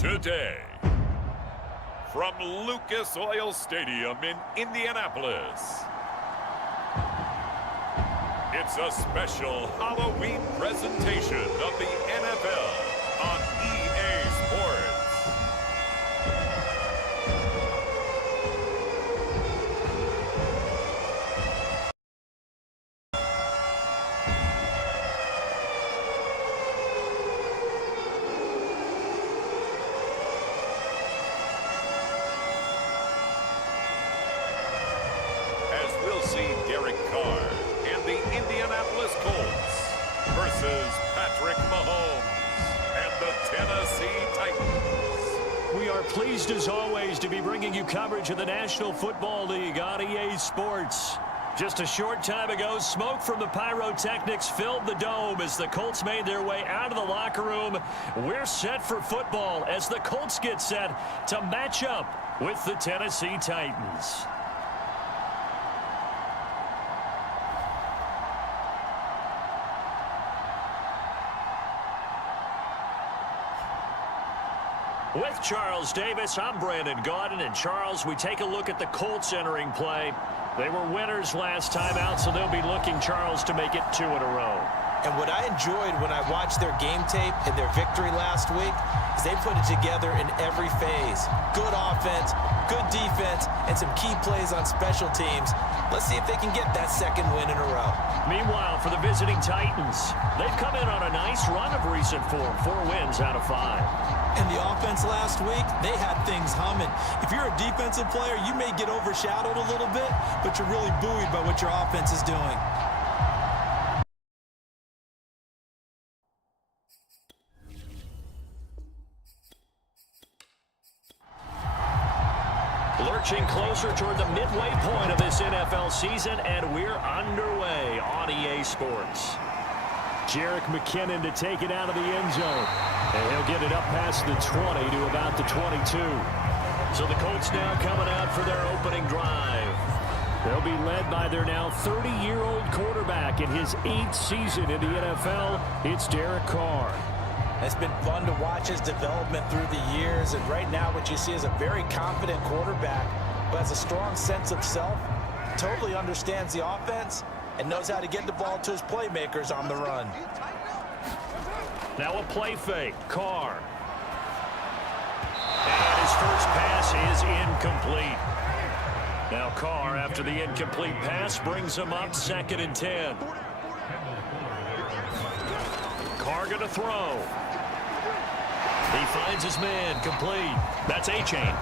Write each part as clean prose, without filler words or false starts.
Today, from Lucas Oil Stadium in Indianapolis, it's a special Halloween presentation of the NFL on EA Sports. Indianapolis Colts versus Patrick Mahomes and the Tennessee Titans. We are pleased as always to be bringing you coverage of the National Football League on EA Sports. Just a short time ago, smoke from the pyrotechnics filled the dome as the Colts made their way out of the locker room. We're set for football as the Colts get set to match up with the Tennessee Titans. With Charles Davis, I'm Brandon Gaudin. And Charles, we take a look at the Colts entering play. They were winners last time out, so they'll be looking, Charles, to make it 2 in a row. And what I enjoyed when I watched their game tape and their victory last week is they put it together in every phase. Good offense, good defense, and some key plays on special teams. Let's see if they can get that second win in a row. Meanwhile, for the visiting Titans, they've come in on a nice run of recent form, 4 wins out of 5. And the offense last week, they had things humming. If you're a defensive player, you may get overshadowed a little bit, but you're really buoyed by what your offense is doing. Lurching closer toward the midway point of this NFL season, and we're underway on EA Sports. Jerick McKinnon to take it out of the end zone. And he'll get it up past the 20 to about the 22. So the Colts now coming out for their opening drive. They'll be led by their now 30-year-old quarterback in his 8th season in the NFL. It's Derek Carr. It's been fun to watch his development through the years, and right now what you see is a very confident quarterback who has a strong sense of self, totally understands the offense, and knows how to get the ball to his playmakers on the run. Now a play fake. Carr. And his first pass is incomplete. Now Carr, after the incomplete pass, brings him up 2nd and 10. Carr going to throw. He finds his man, complete. That's A-Chain.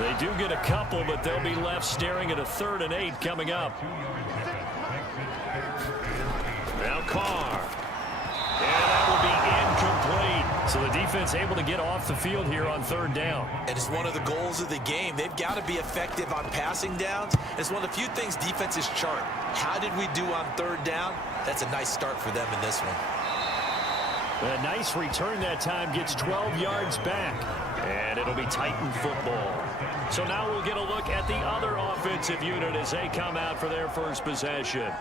They do get a couple, but they'll be left staring at a 3rd and 8 coming up. Now Carr. And that will be incomplete. So the defense able to get off the field here on 3rd down. And it's one of the goals of the game. They've got to be effective on passing downs. It's one of the few things defenses chart. How did we do on 3rd down? That's a nice start for them in this one. A nice return that time, gets 12 yards back. And it'll be Titan football. So now we'll get a look at the other offensive unit as they come out for their first possession.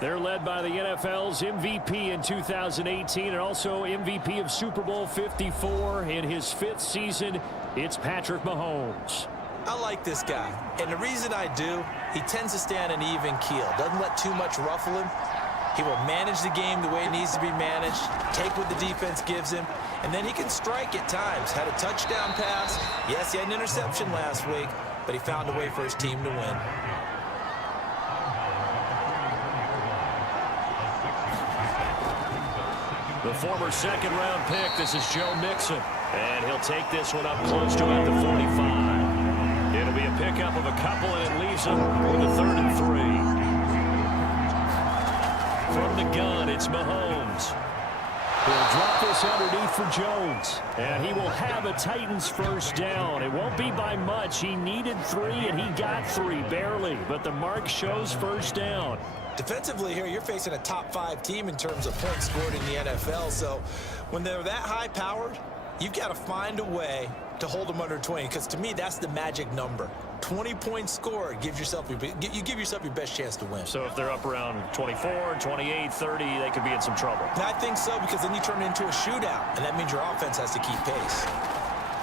They're led by the NFL's MVP in 2018 and also MVP of Super Bowl 54 in his 5th season. It's Patrick Mahomes. I like this guy, and the reason I do, he tends to stay on an even keel. Doesn't let too much ruffle him. He will manage the game the way it needs to be managed, take what the defense gives him, and then he can strike at times. Had a touchdown pass. Yes, he had an interception last week, but he found a way for his team to win. The former 2nd-round pick, this is Joe Mixon. And he'll take this one up close to about the 45. It'll be a pickup of a couple, and it leaves him with a 3rd and 3. From the gun, it's Mahomes. He'll drop this underneath for Jones. And he will have a Titans first down. It won't be by much. He needed 3, and he got 3, barely. But the mark shows first down. Defensively here, you're facing a top 5 team in terms of points scored in the NFL. So when they're that high-powered, you've got to find a way to hold them under 20. Because to me, that's the magic number. 20 points scored gives yourself you give yourself your best chance to win. So if they're up around 24, 28, 30, they could be in some trouble. And I think so, because then you turn it into a shootout, and that means your offense has to keep pace.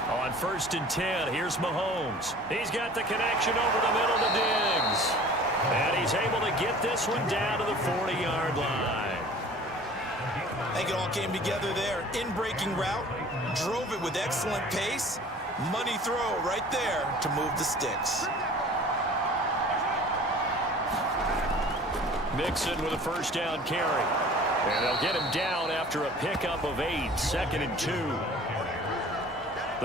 On 1st and 10, here's Mahomes. He's got the connection over the middle to Diggs. And he's able to get this one down to the 40-yard line. I think it all came together there. In-breaking route, drove it with excellent pace. Money throw right there to move the sticks. Mixon with a first down carry. And they'll get him down after a pickup of 8, 2nd and 2.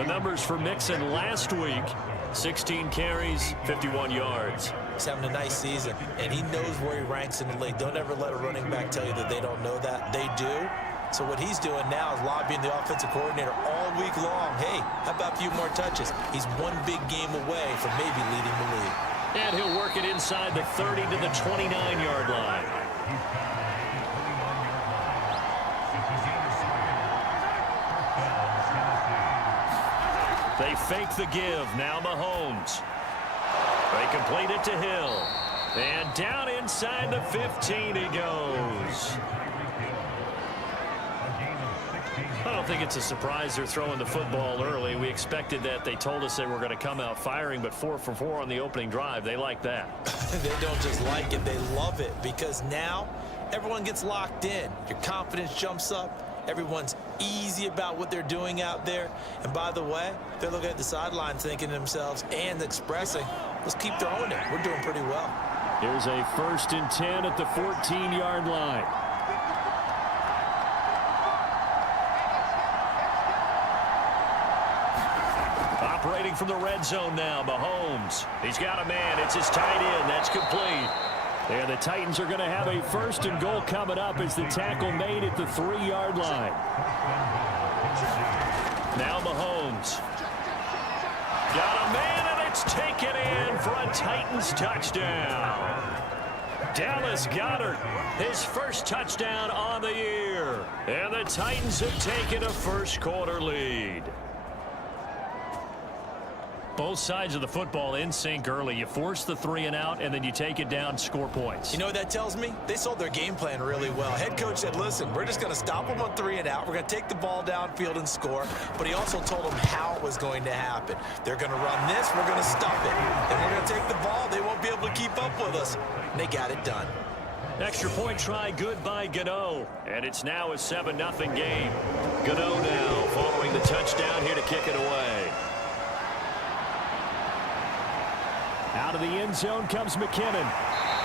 The numbers for Mixon last week, 16 carries, 51 yards. He's having a nice season, and he knows where he ranks in the league. Don't ever let a running back tell you that they don't know that. They do. So what he's doing now is lobbying the offensive coordinator all week long. Hey, how about a few more touches? He's one big game away from maybe leading the league. And he'll work it inside the 30 to the 29-yard line. They fake the give. Now Mahomes. They complete it to Hill. And down inside the 15 he goes. I don't think it's a surprise they're throwing the football early. We expected that. They told us they were going to come out firing, but 4 for 4 on the opening drive. They like that. They don't just like it, they love it, because now everyone gets locked in. Your confidence jumps up. Everyone's easy about what they're doing out there. And by the way, they're looking at the sideline thinking to themselves and expressing, let's keep throwing it. We're doing pretty well. Here's a 1st and 10 at the 14-yard line. Operating from the red zone now, Mahomes. He's got a man. It's his tight end. That's complete. And the Titans are going to have a 1st and goal coming up as the tackle made at the 3-yard line. Now Mahomes. Got a man, and it's taken in for a Titans touchdown. Dallas Goedert, his first touchdown on the year. And the Titans have taken a first-quarter lead. Both sides of the football in sync early. You force the 3 and out, and then you take it down, score points. You know what that tells me? They sold their game plan really well. Head coach said, listen, we're just going to stop them on 3 and out. We're going to take the ball downfield and score. But he also told them how it was going to happen. They're going to run this. We're going to stop it. Then we're going to take the ball. They won't be able to keep up with us. And they got it done. Extra point try good by Gano. And it's now a 7-0 game. Gano now following the touchdown here to kick it away. Out of the end zone comes McKinnon.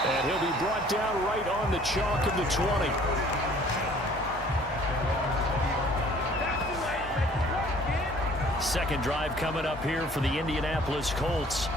And he'll be brought down right on the chalk of the 20. Second drive coming up here for the Indianapolis Colts.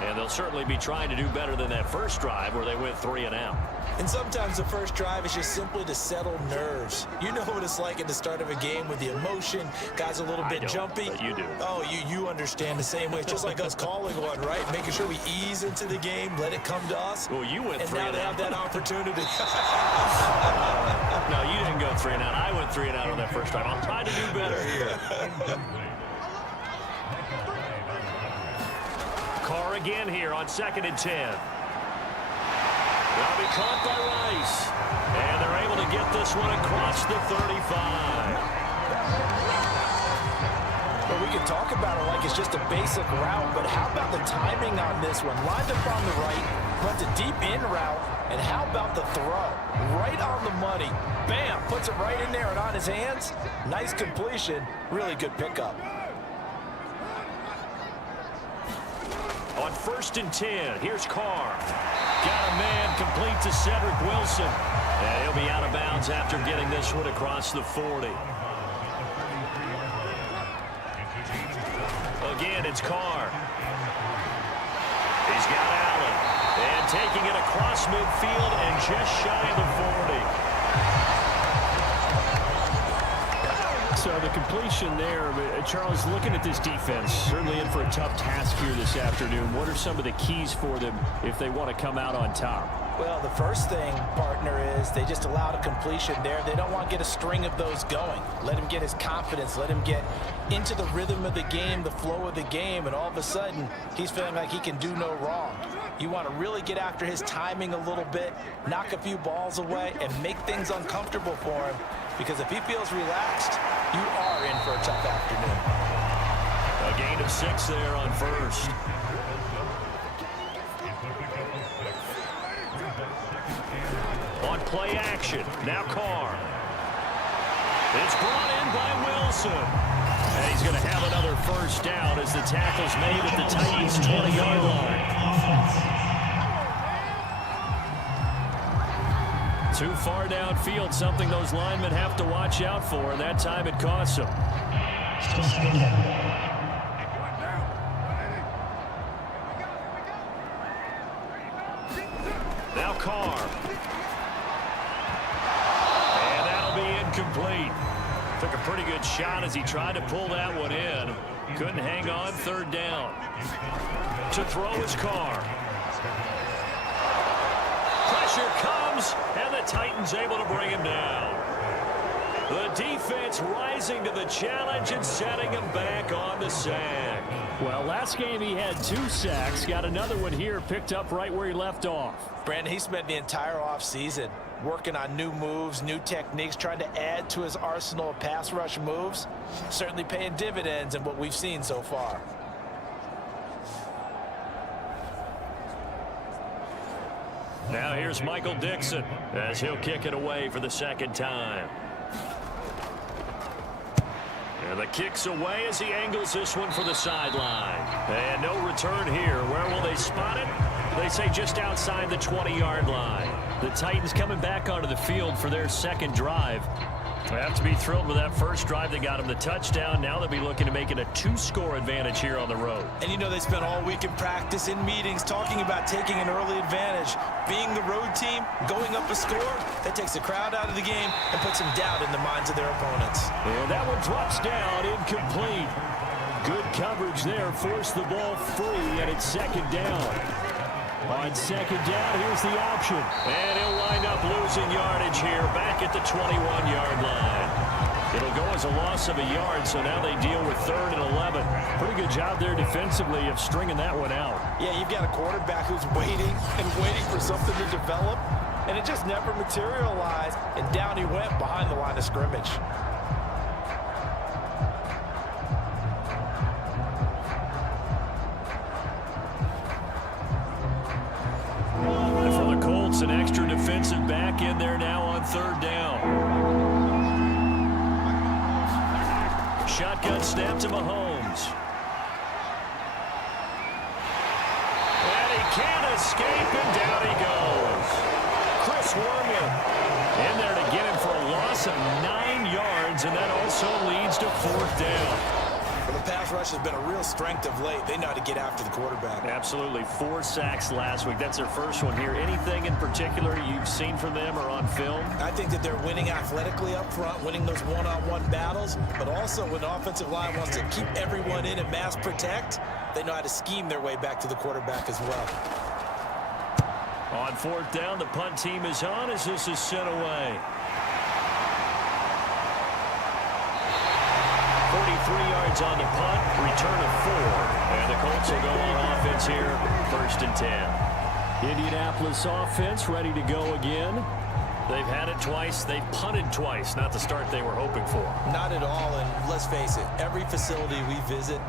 And they'll certainly be trying to do better than that first drive where they went 3 and out. And sometimes the first drive is just simply to settle nerves. You know what it's like at the start of a game with the emotion. Guys are a little bit jumpy. But you do. Oh, you understand the same way. It's just like us calling one, right? Making sure we ease into the game, let it come to us. Well, you went 3 and out. And now they have that opportunity. No, you didn't go 3 and out. I went 3 and out on that first drive. I'm trying to do better here. Carr again here on 2nd and 10. They'll be caught by Rice. And they're able to get this one across the 35. Well, we can talk about it like it's just a basic route, but how about the timing on this one? Lined up on the right, runs a deep in route, and how about the throw? Right on the money. Bam, puts it right in there and on his hands. Nice completion, really good pickup. On 1st and 10, here's Carr. Got a man complete to Cedric Wilson. And he'll be out of bounds after getting this one across the 40. Again, it's Carr. He's got Allen. And taking it across midfield and just shy of the 40. So the completion there, Charles, looking at this defense, certainly in for a tough task here this afternoon. What are some of the keys for them if they want to come out on top? Well, the first thing, partner, is they just allowed a completion there. They don't want to get a string of those going. Let him get his confidence. Let him get into the rhythm of the game, the flow of the game, and all of a sudden, he's feeling like he can do no wrong. You want to really get after his timing a little bit, knock a few balls away, and make things uncomfortable for him. Because if he feels relaxed, you are in for a tough afternoon. gain of 6 there on first. On play action, now Carr. It's brought in by Wilson. And he's going to have another first down as the tackle's made at the Titans' 20-yard line. Too far downfield, something those linemen have to watch out for, and that time it costs them. Now Carr. And that'll be incomplete. Took a pretty good shot as he tried to pull that one in. Couldn't hang on, third down. To throw is Carr. Pressure comes, and the Titans able to bring him down. The defense rising to the challenge and setting him back on the sack. Well, last game he had 2 sacks. Got another one here, picked up right where he left off. Brandon, he spent the entire offseason working on new moves, new techniques, trying to add to his arsenal of pass rush moves. Certainly paying dividends in what we've seen so far. Now here's Michael Dixon as he'll kick it away for the second time. And the kick's away as he angles this one for the sideline. And no return here. Where will they spot it? They say just outside the 20-yard line. The Titans coming back onto the field for their second drive. They have to be thrilled with that first drive. They got them the touchdown. Now they'll be looking to make it a 2-score advantage here on the road. And you know they spent all week in practice, in meetings, talking about taking an early advantage. Being the road team, going up a score, that takes the crowd out of the game and puts some doubt in the minds of their opponents. And that one drops down, incomplete. Good coverage there, forced the ball free, and it's second down. On second down, here's the option. And he'll wind up losing yardage here back at the 21-yard line. It'll go as a loss of a yard, so now they deal with 3rd and 11. Pretty good job there defensively of stringing that one out. Yeah, you've got a quarterback who's waiting and waiting for something to develop, and it just never materialized, and down he went behind the line of scrimmage. And for the Colts, an extra defensive back in there now on 3rd down. Shotgun snap to Mahomes. And he can't escape, and down he goes. Chris Wormley in there to get him for a loss of 9 yards, and that also leads to 4th down. Well, the pass rush has been a real strength of late. They know how to get after the quarterback. Absolutely. 4 sacks last week. That's their first one here. Anything in particular you've seen from them or on film? I think that they're winning athletically up front, winning those one-on-one battles, but also when the offensive line wants to keep everyone in and mass protect, they know how to scheme their way back to the quarterback as well. On 4th down, the punt team is on as this is sent away. 43 yards on the punt, return of 4. And the Colts will go on offense here, 1st and 10. Indianapolis offense ready to go again. They've had it twice. They've punted twice. Not the start they were hoping for. Not at all, and let's face it, every facility we visit,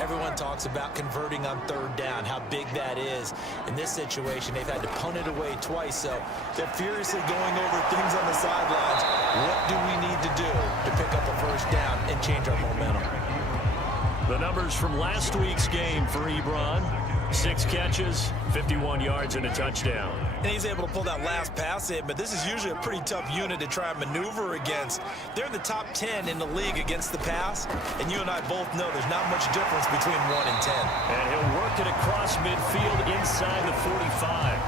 everyone talks about converting on 3rd down, how big that is. In this situation, they've had to punt it away twice, so they're furiously going over things on the sidelines. What do we need to do to pick up a 1st down and change our momentum? The numbers from last week's game for Ebron. 6 catches, 51 yards, and a touchdown. And he's able to pull that last pass in, but this is usually a pretty tough unit to try and maneuver against. They're in the top 10 in the league against the pass, and you and I both know there's not much difference between 1 and 10. And he'll work it across midfield inside the 45.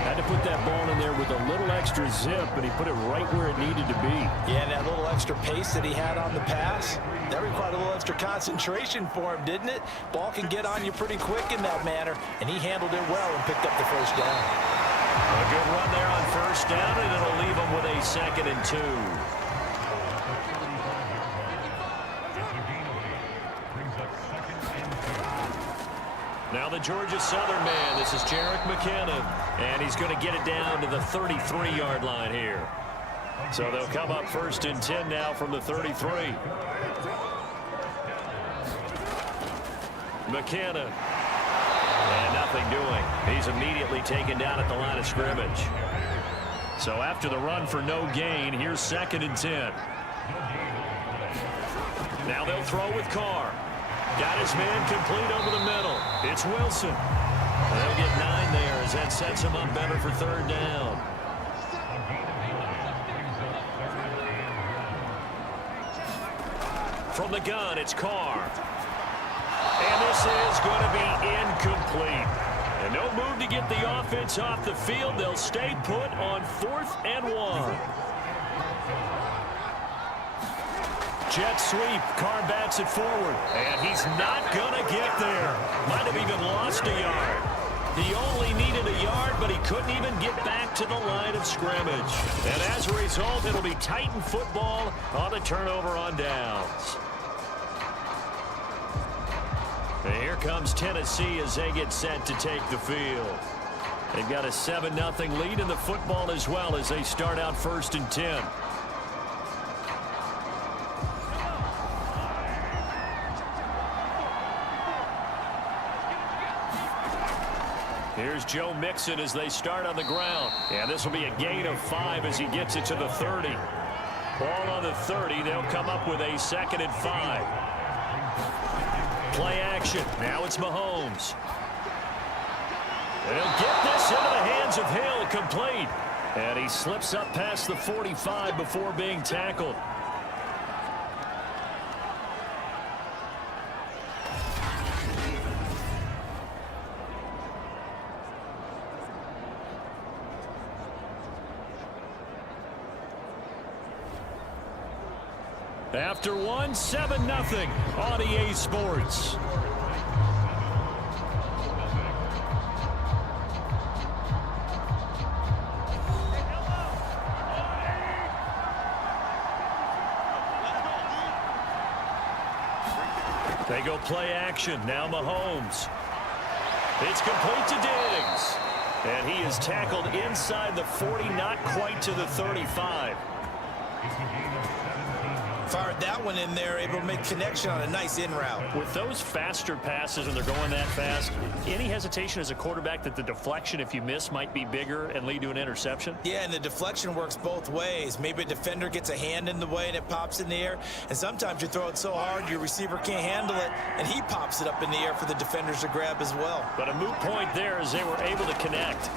Had to put that ball in there with a little extra zip, but he put it right where it needed to be. Yeah, and that little extra pace that he had on the pass, that required a little extra concentration for him, didn't it? Ball can get on you pretty quick in that manner, and he handled it well and picked up the 1st down. A good run there on 1st down, and it'll leave him with a 2nd and 2. Now the Georgia Southern man, this is Jerick McKinnon, and he's going to get it down to the 33-yard line here. So they'll come up 1st and 10 now from the 33. McKinnon. And nothing doing. He's immediately taken down at the line of scrimmage. So after the run for no gain, here's 2nd and 10. Now they'll throw with Carr. Got his man complete over the middle. It's Wilson. They'll get 9 there as that sets him up better for 3rd down. From the gun, it's Carr. And this is going to be incomplete. And no move to get the offense off the field. They'll stay put on 4th and 1. Jet sweep. Carr bats it forward. And he's not going to get there. Might have even lost a yard. He only needed a yard, but he couldn't even get back to the line of scrimmage. And as a result, it'll be Titan football on the turnover on downs. And here comes Tennessee as they get set to take the field. They've got a 7-0 lead in the football as well as they start out 1st and 10. Here's Joe Mixon as they start on the ground. And this will be a gain of 5 as he gets it to the 30. Ball on the 30. They'll come up with a 2nd and 5. Play action. Now it's Mahomes. They'll get this into the hands of Hill, complete. And he slips up past the 45 before being tackled. After 7-0 on EA Sports. They go play action. Now Mahomes. It's complete to Diggs. And he is tackled inside the 40, not quite to the 35. Fired that one in there, able to make connection on a nice in route. With those faster passes and they're going that fast, any hesitation as a quarterback that the deflection, if you miss, might be bigger and lead to an interception? Yeah, and the deflection works both ways. Maybe a defender gets a hand in the way and it pops in the air, and sometimes you throw it so hard your receiver can't handle it, and he pops it up in the air for the defenders to grab as well. But a moot point there as they were able to connect.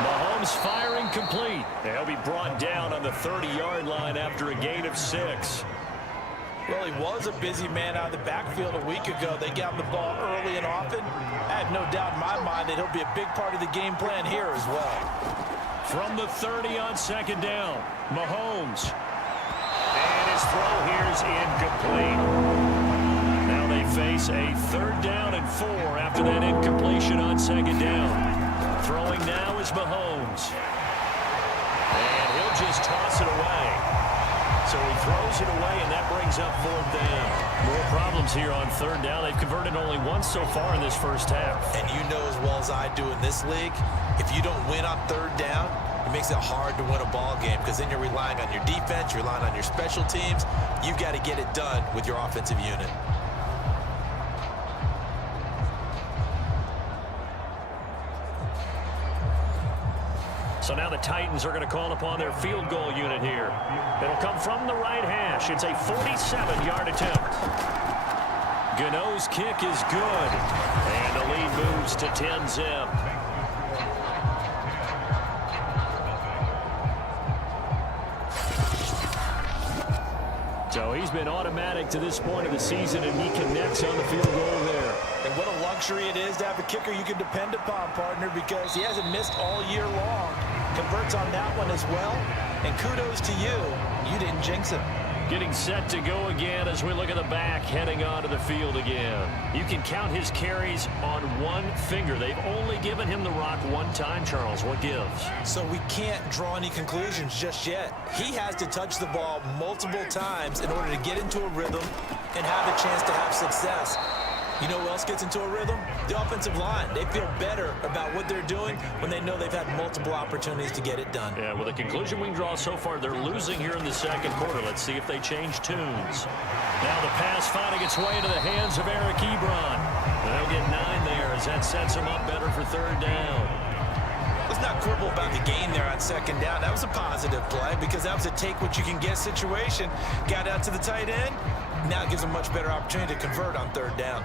Mahomes firing complete. They'll be brought down on the 30-yard line after a gain of 6. Well, he was a busy man out of the backfield a week ago. They got him the ball early and often. I have no doubt in my mind that he'll be a big part of the game plan here as well. From the 30 on 2nd down, Mahomes. And his throw here is incomplete. Now they face a 3rd down and 4 after that incompletion on 2nd down. Throwing now is Mahomes. And he'll just toss it away. So he throws it away, and that brings up 4th down. More problems here on 3rd down. They've converted only once so far in this first half. And you know as well as I do in this league, if you don't win on 3rd down, it makes it hard to win a ball game because then you're relying on your defense, you're relying on your special teams. You've got to get it done with your offensive unit. So now the Titans are going to call upon their field goal unit here. It'll come from the right hash. It's a 47-yard attempt. Gano's kick is good. And the lead moves to 10-zip. So he's been automatic to this point of the season, and he connects on the field goal there. And what a luxury it is to have a kicker you can depend upon, partner, because he hasn't missed all year long. Converts on that one as well. And kudos to you. You didn't jinx him. Getting set to go again as we look at the back, heading onto the field again. You can count his carries on one finger. They've only given him the rock one time, Charles. What gives? So we can't draw any conclusions just yet. He has to touch the ball multiple times in order to get into a rhythm and have a chance to have success. You know who else gets into a rhythm? The offensive line. They feel better about what they're doing when they know they've had multiple opportunities to get it done. Yeah, well, the conclusion we can draw so far, they're losing here in the second quarter. Let's see if they change tunes. Now the pass finding its way into the hands of Eric Ebron. They'll get 9 there as that sets them up better for third down. Let's not quibble about the gain there on second down. That was a positive play because that was a take-what-you-can-get situation. Got out to the tight end. Now it gives them a much better opportunity to convert on third down.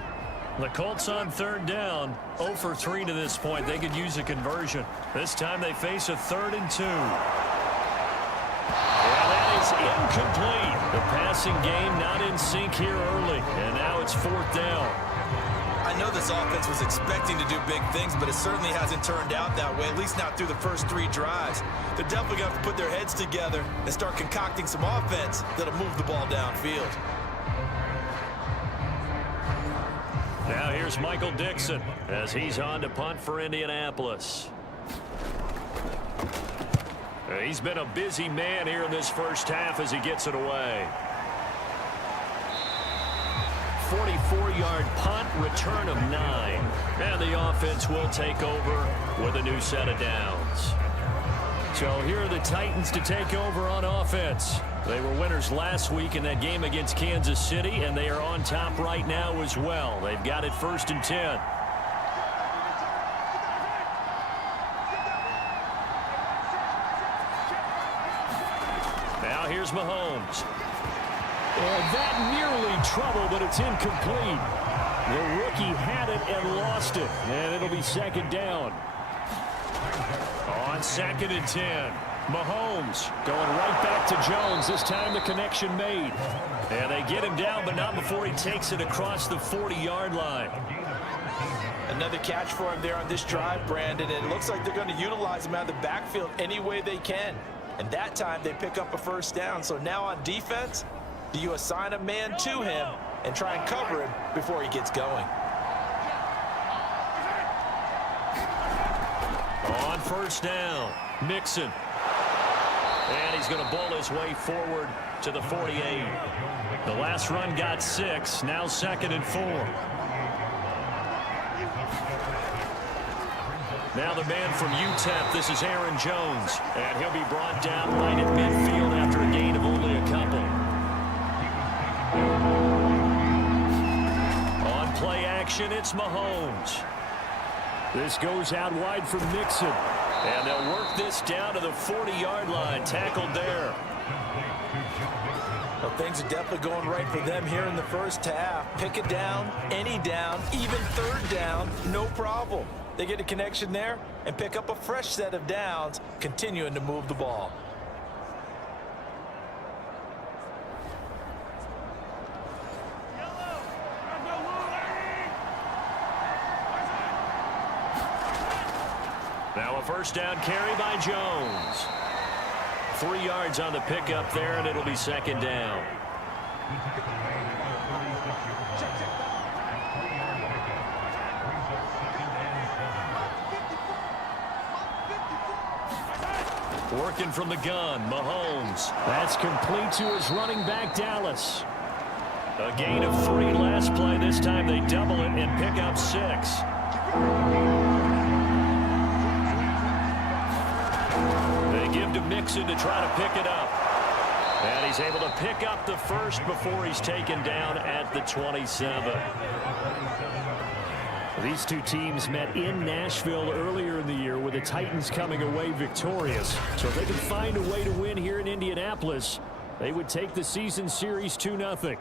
The Colts on third down, 0 for 3 to this point. They could use a conversion. This time they face a 3rd and 2. And that is incomplete. The passing game not in sync here early. And now it's 4th down. I know this offense was expecting to do big things, but it certainly hasn't turned out that way, at least not through the first 3 drives. They're definitely going to have to put their heads together and start concocting some offense that'll move the ball downfield. Now here's Michael Dixon as he's on to punt for Indianapolis. He's been a busy man here in this first half as he gets it away. 44-yard punt, return of 9. And the offense will take over with a new set of downs. So here are the Titans to take over on offense. They were winners last week in that game against Kansas City, and they are on top right now as well. They've got it 1st and 10. Now here's Mahomes. And that nearly trouble, but it's incomplete. The rookie had it and lost it, and it'll be 2nd down. On 2nd and 10, Mahomes going right back to Jones. This time the connection made. And they get him down, but not before he takes it across the 40-yard line. Another catch for him there on this drive, Brandon. And it looks like they're going to utilize him out of the backfield any way they can. And that time they pick up a 1st down. So now on defense, do you assign a man to him and try and cover him before he gets going? On 1st down, Mixon. And he's going to bowl his way forward to the 48. The last run got 6, now 2nd and 4. Now the man from UTEP, this is Aaron Jones. And he'll be brought down right at midfield after a gain of only a couple. On play action, it's Mahomes. This goes out wide for Mixon. And they'll work this down to the 40-yard line. Tackled there. Well, things are definitely going right for them here in the first half. Pick it down, any down, even 3rd down, no problem. They get a connection there and pick up a fresh set of downs, continuing to move the ball. Now a 1st down carry by Jones. 3 yards on the pickup there, and it'll be 2nd down. Working from the gun, Mahomes. That's complete to his running back, Dallas. A gain of 3 last play. This time they double it and pick up 6. They give to Mixon to try to pick it up. And he's able to pick up the 1st before he's taken down at the 27. These two teams met in Nashville earlier in the year with the Titans coming away victorious. So if they can find a way to win here in Indianapolis, they would take the season series 2-0.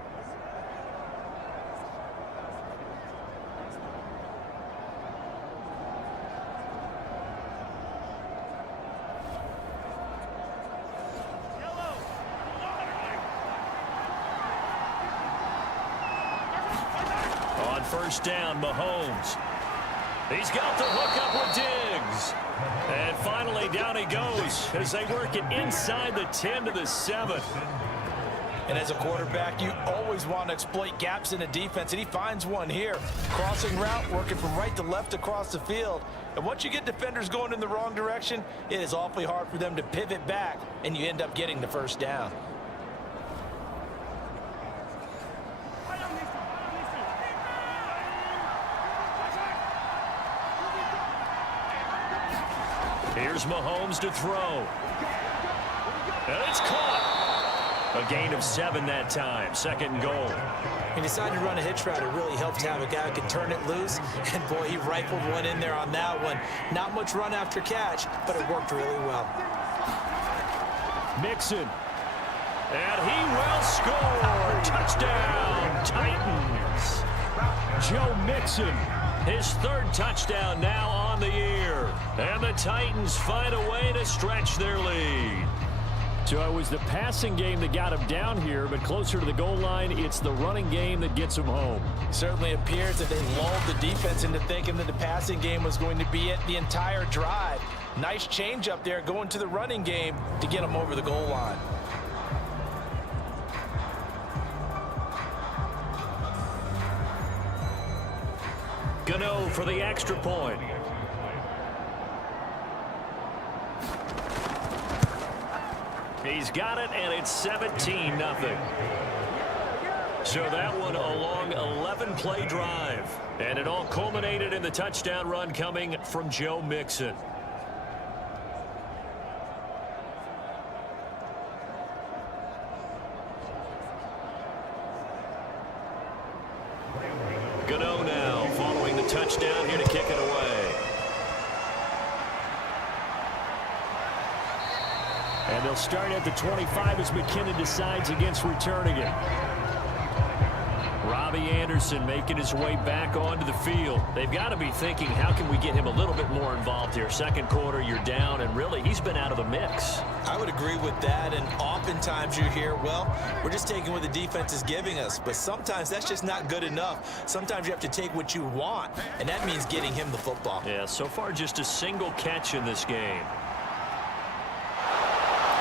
On 1st down, Mahomes. He's got the hook up with Diggs. And finally, down he goes as they work it inside the 10 to the 7. And as a quarterback, you always want to exploit gaps in the defense, and he finds one here. Crossing route, working from right to left across the field. And once you get defenders going in the wrong direction, it is awfully hard for them to pivot back, and you end up getting the 1st down. Here's Mahomes to throw. And it's caught. A gain of 7 that time. 2nd and goal. He decided to run a hitch route. It really helped to have a guy who could turn it loose. And, boy, he rifled one in there on that one. Not much run after catch, but it worked really well. Mixon. And he will score. Touchdown, Titans. Joe Mixon, his 3rd touchdown now on the year. And the Titans find a way to stretch their lead. So it was the passing game that got him down here, but closer to the goal line, it's the running game that gets him home. Certainly appears that they lulled the defense into thinking that the passing game was going to be it the entire drive. Nice change up there going to the running game to get him over the goal line. Gano for the extra point. He's got it, and it's 17-0. So that one a long 11-play drive. And it all culminated in the touchdown run coming from Joe Mixon. Gano now following the touchdown here to kick it away. And they'll start at the 25 as McKinnon decides against returning it. Robbie Anderson making his way back onto the field. They've got to be thinking, how can we get him a little bit more involved here? 2nd quarter, you're down, and really, he's been out of the mix. I would agree with that, and oftentimes you hear, well, we're just taking what the defense is giving us, but sometimes that's just not good enough. Sometimes you have to take what you want, and that means getting him the football. Yeah, so far just a single catch in this game.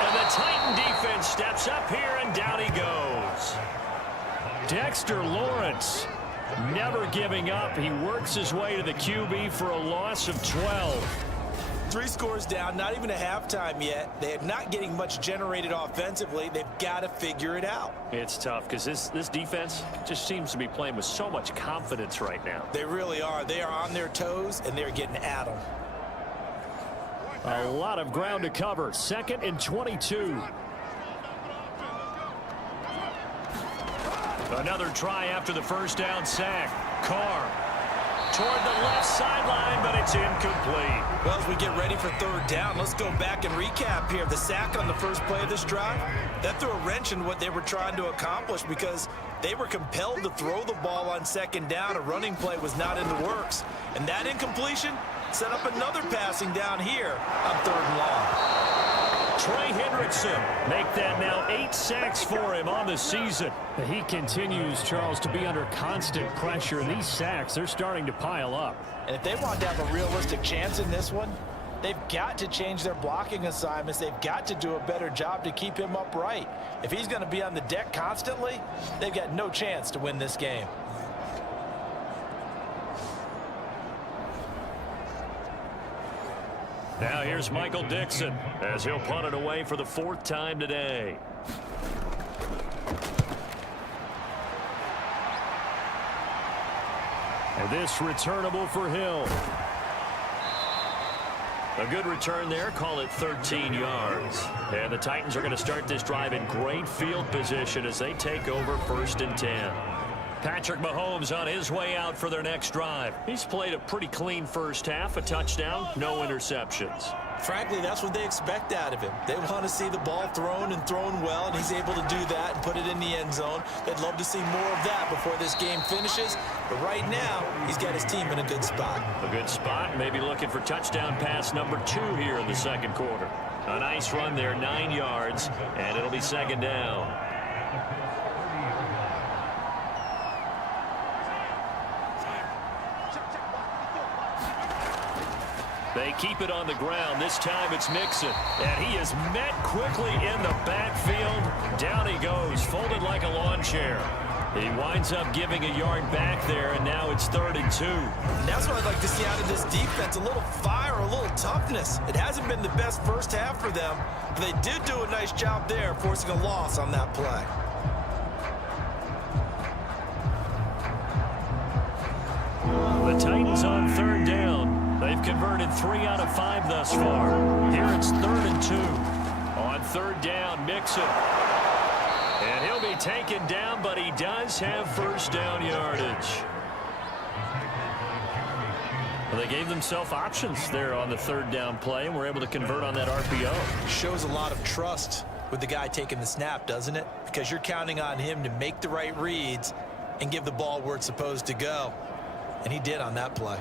And the Titan defense steps up here, and down he goes. Dexter Lawrence never giving up. He works his way to the QB for a loss of 12. 3 scores down, not even a halftime yet. They are not getting much generated offensively. They've got to figure it out. It's tough because this defense just seems to be playing with so much confidence right now. They really are. They are on their toes, and they're getting at them. A lot of ground to cover. 2nd and 22. Another try after the first down sack. Carr toward the left sideline, but it's incomplete. Well, as we get ready for 3rd down, let's go back and recap here. The sack on the first play of this drive, that threw a wrench in what they were trying to accomplish because they were compelled to throw the ball on 2nd down. A running play was not in the works. And that incompletion set up another passing down here on 3rd and long. Trey Hendrickson make that now 8 sacks for him on the season. He continues, Charles, to be under constant pressure. And these sacks, they're starting to pile up. And if they want to have a realistic chance in this one, they've got to change their blocking assignments. They've got to do a better job to keep him upright. If he's going to be on the deck constantly, they've got no chance to win this game. Now here's Michael Dixon as he'll punt it away for the 4th time today. And this returnable for Hill. A good return there, call it 13 yards. And the Titans are going to start this drive in great field position as they take over 1st and 10. Patrick Mahomes on his way out for their next drive. He's played a pretty clean first half, a touchdown, no interceptions. Frankly, that's what they expect out of him. They want to see the ball thrown and thrown well, and he's able to do that and put it in the end zone. They'd love to see more of that before this game finishes. But right now, he's got his team in a good spot. A good spot, maybe looking for touchdown pass number 2 here in the 2nd quarter. A nice run there, 9 yards, and it'll be 2nd down. They keep it on the ground. This time it's Mixon. And he is met quickly in the backfield. Down he goes, folded like a lawn chair. He winds up giving a yard back there, and now it's 3rd and 2. And that's what I'd like to see out of this defense, a little fire, a little toughness. It hasn't been the best first half for them, but they did do a nice job there, forcing a loss on that play. The Titans on 3rd down. They've converted converted 3 out of 5 thus far. Here it's 3rd and 2. On 3rd down, Mixon. And he'll be taken down, but he does have first down yardage. Well, they gave themselves options there on the 3rd down play, and were able to convert on that RPO. Shows a lot of trust with the guy taking the snap, doesn't it? Because you're counting on him to make the right reads and give the ball where it's supposed to go. And he did on that play.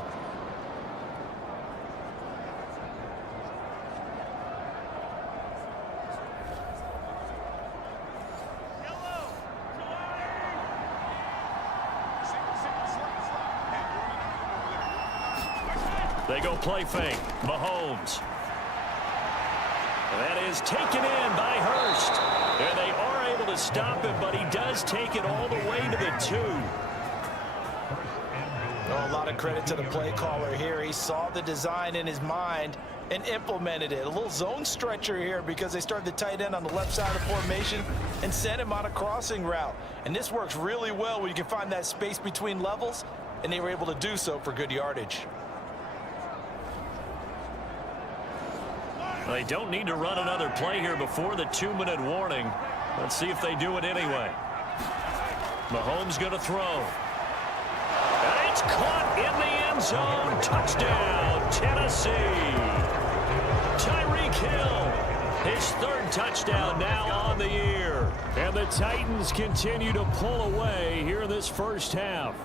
They go play fake. Mahomes. That is taken in by Hurst. And they are able to stop him, but he does take it all the way to the 2. Oh, a lot of credit to the play caller here. He saw the design in his mind and implemented it. A little zone stretcher here because they started the tight end on the left side of the formation and sent him on a crossing route. And this works really well when you can find that space between levels, and they were able to do so for good yardage. They don't need to run another play here before the 2-minute warning. Let's see if they do it anyway. Mahomes going to throw. And it's caught in the end zone. Touchdown, Tennessee. Tyreek Hill, his 3rd touchdown now on the year. And the Titans continue to pull away here in this first half.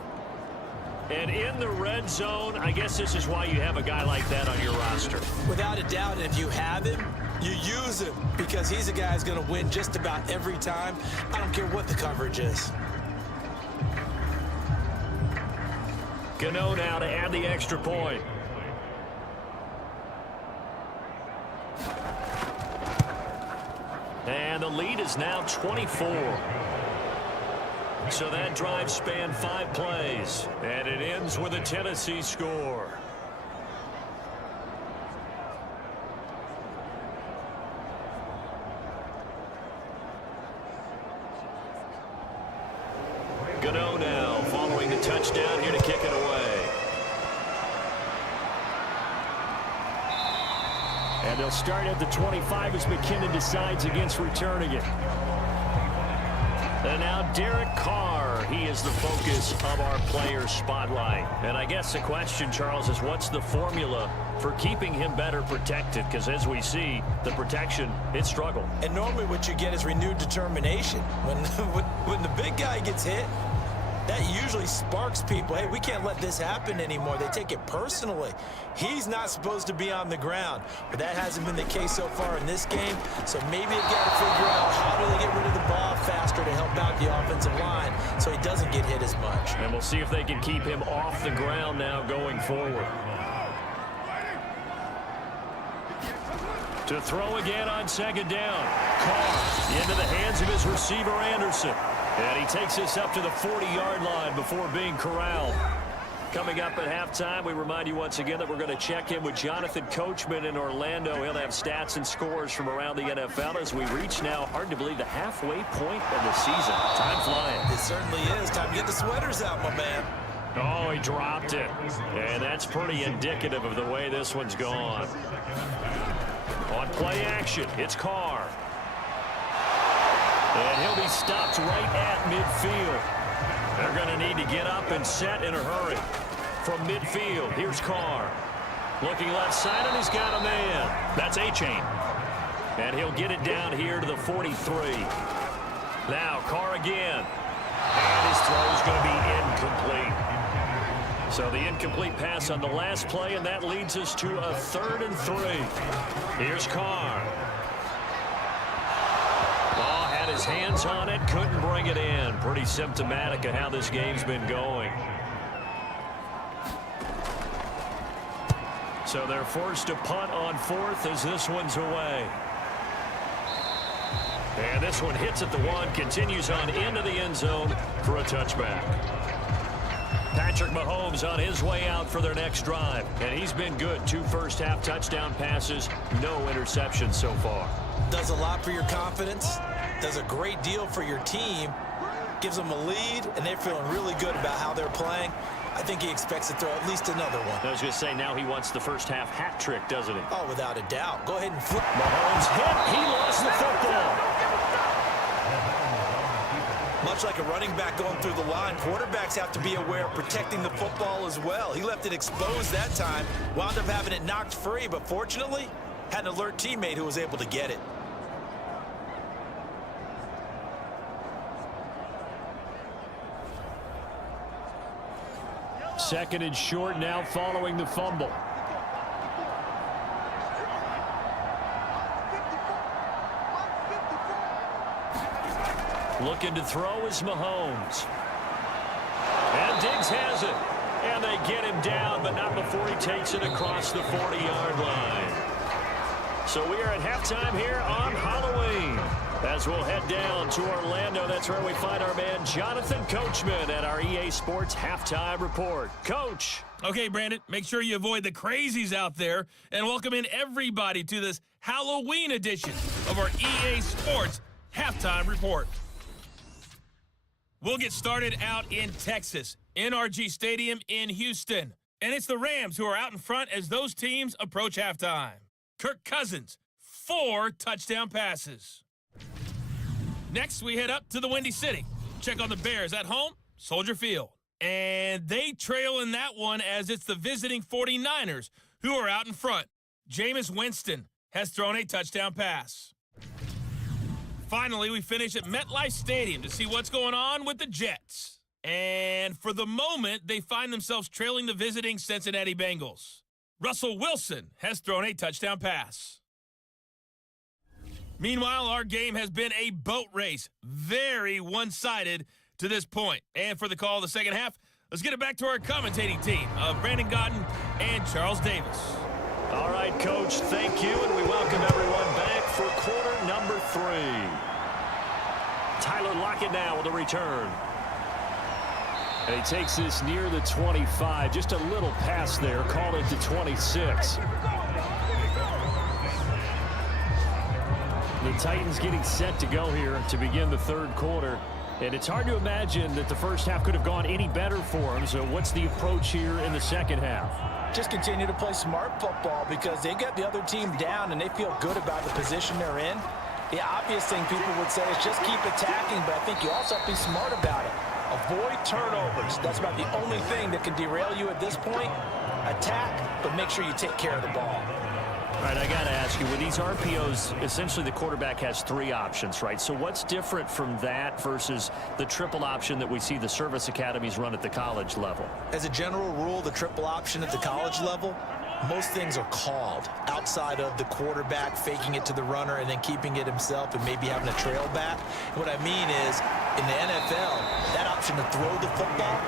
And in the red zone, I guess this is why you have a guy like that on your roster. Without a doubt, and if you have him, you use him because he's a guy who's going to win just about every time. I don't care what the coverage is. Gano now to add the extra point. And the lead is now 24. So that drive spanned 5 plays, and it ends with a Tennessee score. Gano now following the touchdown here to kick it away. And they'll start at the 25 as McKinnon decides against returning it. And now Derek Carr, he is the focus of our player spotlight. And I guess the question, Charles, is what's the formula for keeping him better protected? Because as we see, the protection, it struggled. And normally what you get is renewed determination. When the big guy gets hit, that usually sparks people. Hey, we can't let this happen anymore. They take it personally. He's not supposed to be on the ground, but that hasn't been the case so far in this game. So maybe they've got to figure out how do they get rid of the ball faster to help out the offensive line so he doesn't get hit as much. And we'll see if they can keep him off the ground now going forward. To throw again on 2nd down. Carr into the hands of his receiver, Anderson. And he takes this up to the 40-yard line before being corralled. Coming up at halftime, we remind you once again that we're going to check in with Jonathan Coachman in Orlando. He'll have stats and scores from around the NFL as we reach now, hard to believe, the halfway point of the season. Time flying. It certainly is. Time to get the sweaters out, my man. Oh, he dropped it. And that's pretty indicative of the way this one's gone. On play action, it's Carr. And he'll be stopped right at midfield. They're going to need to get up and set in a hurry. From midfield, here's Carr. Looking left side, and he's got a man. That's A-Chain. And he'll get it down here to the 43. Now, Carr again. And his throw's going to be incomplete. So the incomplete pass on the last play, and that leads us to a 3rd and 3. Here's Carr. Oh, had his hands on it, couldn't bring it in. Pretty symptomatic of how this game's been going. So they're forced to punt on 4th as this one's away. And this one hits at the 1, continues on into the end zone for a touchback. Patrick Mahomes on his way out for their next drive. And he's been good. 2 first-half touchdown passes, no interceptions so far. Does a lot for your confidence. Does a great deal for your team. gives them a lead, and they're feeling really good about how they're playing. I think he expects to throw at least another one. I was going to say, now he wants the first half hat trick, doesn't he? Oh, without a doubt. Go ahead and flip. Mahomes hit. He lost the football. Much like a running back going through the line, quarterbacks have to be aware of protecting the football as well. He left it exposed that time, wound up having it knocked free, but fortunately, had an alert teammate who was able to get it. Second and short now following the fumble. Looking to throw is Mahomes. And Diggs has it. And they get him down, but not before he takes it across the 40-yard line. So we are at halftime here on Halloween. As we'll head down to Orlando, that's where we find our man Jonathan Coachman at our EA Sports Halftime Report. Coach. Okay, Brandon, make sure you avoid the crazies out there and welcome in everybody to this Halloween edition of our EA Sports Halftime Report. We'll get started out in Texas, NRG Stadium in Houston. And it's the Rams who are out in front as those teams approach halftime. Kirk Cousins, 4 touchdown passes. Next, we head up to the Windy City. Check on the Bears at home, Soldier Field. And they trail in that one as it's the visiting 49ers who are out in front. Jameis Winston has thrown a touchdown pass. Finally, we finish at MetLife Stadium to see what's going on with the Jets. And for the moment, they find themselves trailing the visiting Cincinnati Bengals. Russell Wilson has thrown a touchdown pass. Meanwhile, our game has been a boat race, very one-sided to this point. And for the call of the second half, let's get it back to our commentating team of Brandon Godden and Charles Davis. All right, Coach, thank you, and we welcome everyone back for quarter number 3. Tyler Lockett now with a return. And he takes this near the 25, just a little pass there, called it to 26. The Titans getting set to go here to begin the third quarter. And it's hard to imagine that the first half could have gone any better for them. So what's the approach here in the second half? Just continue to play smart football because they got the other team down and they feel good about the position they're in. The obvious thing people would say is just keep attacking, but I think you also have to be smart about it. Avoid turnovers. That's about the only thing that can derail you at this point. Attack, but make sure you take care of the ball. All right, I got to ask you, with these RPOs, essentially the quarterback has 3 options, right? So what's different from that versus the triple option that we see the service academies run at the college level? As a general rule, the triple option at the college level, most things are called outside of the quarterback faking it to the runner and then keeping it himself and maybe having a trail back. What I mean is, in the NFL, that option to throw the football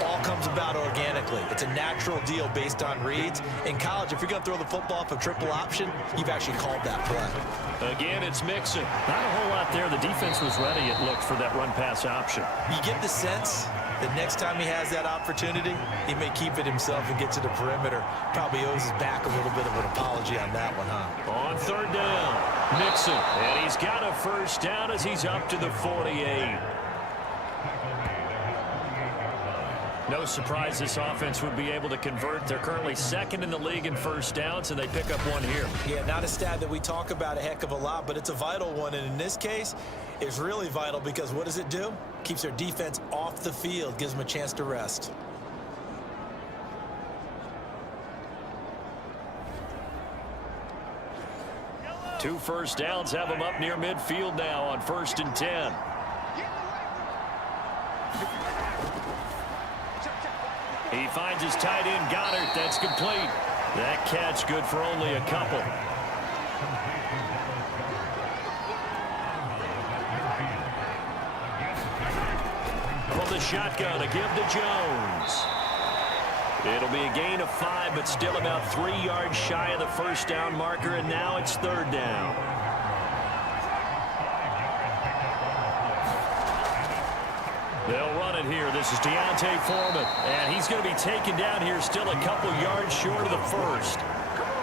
all comes about organically. It's a natural deal based on reads. In college, if you're going to throw the football off a triple option, you've actually called that play. Again, it's Mixon. Not a whole lot there. The defense was ready, it looked, for that run-pass option. You get the sense that next time he has that opportunity, he may keep it himself and get to the perimeter. Probably owes his back a little bit of an apology on that one, huh? On third down, Mixon. And he's got a first down as he's up to the 48. No surprise this offense would be able to convert. They're currently second in the league in first downs, and they pick up one here. Yeah, not a stat that we talk about a heck of a lot, but it's a vital one. And in this case, it's really vital because what does it do? Keeps their defense off the field, gives them a chance to rest. Two first downs have them up near midfield now on 1st and 10. He finds his tight end, Goddard. That's complete. That catch good for only a couple. From the shotgun, a give to Jones. It'll be a gain of 5, but still about 3 yards shy of the first down marker, and now it's third down. They'll run it here. This is Deontay Foreman, and he's going to be taken down here still a couple yards short of the first.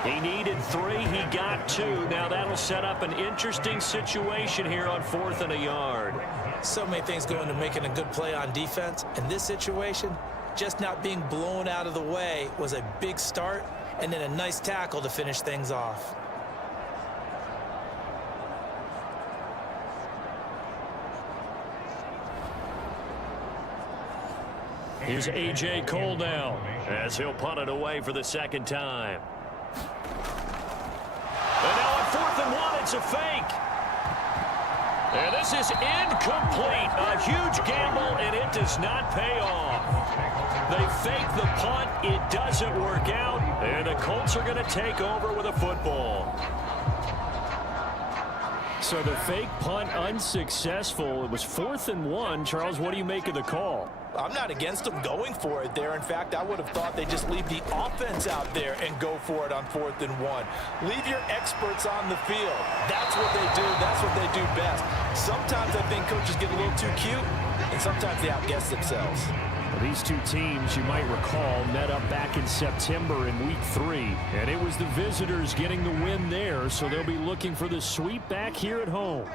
He needed 3. He got 2. Now that'll set up an interesting situation here on 4th and a yard. So many things go into making a good play on defense. In this situation, just not being blown out of the way was a big start, and then a nice tackle to finish things off. Here's A.J. Cole now as he'll punt it away for the second time. And now on 4th and 1, it's a fake. And this is incomplete. A huge gamble, and it does not pay off. They fake the punt. It doesn't work out, and the Colts are going to take over with a football. So the fake punt unsuccessful. It was 4th and 1. Charles, what do you make of the call? I'm not against them going for it there. In fact, I would have thought they just leave the offense out there and go for it on 4th and 1. Leave your experts on the field. That's what they do. That's what they do best. Sometimes I think coaches get a little too cute, and sometimes they outguess themselves. Well, these two teams, you might recall, met up back in September in Week 3, and it was the visitors getting the win there, so they'll be looking for the sweep back here at home.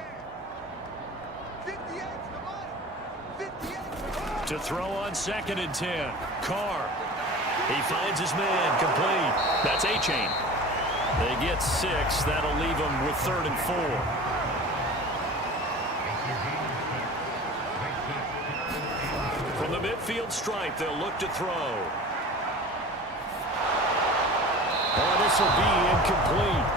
To throw on 2nd and 10. Carr. He finds his man. Complete. That's A-Chain. They get 6. That'll leave them with 3rd and 4. From the midfield stripe, they'll look to throw. Oh, this will be incomplete.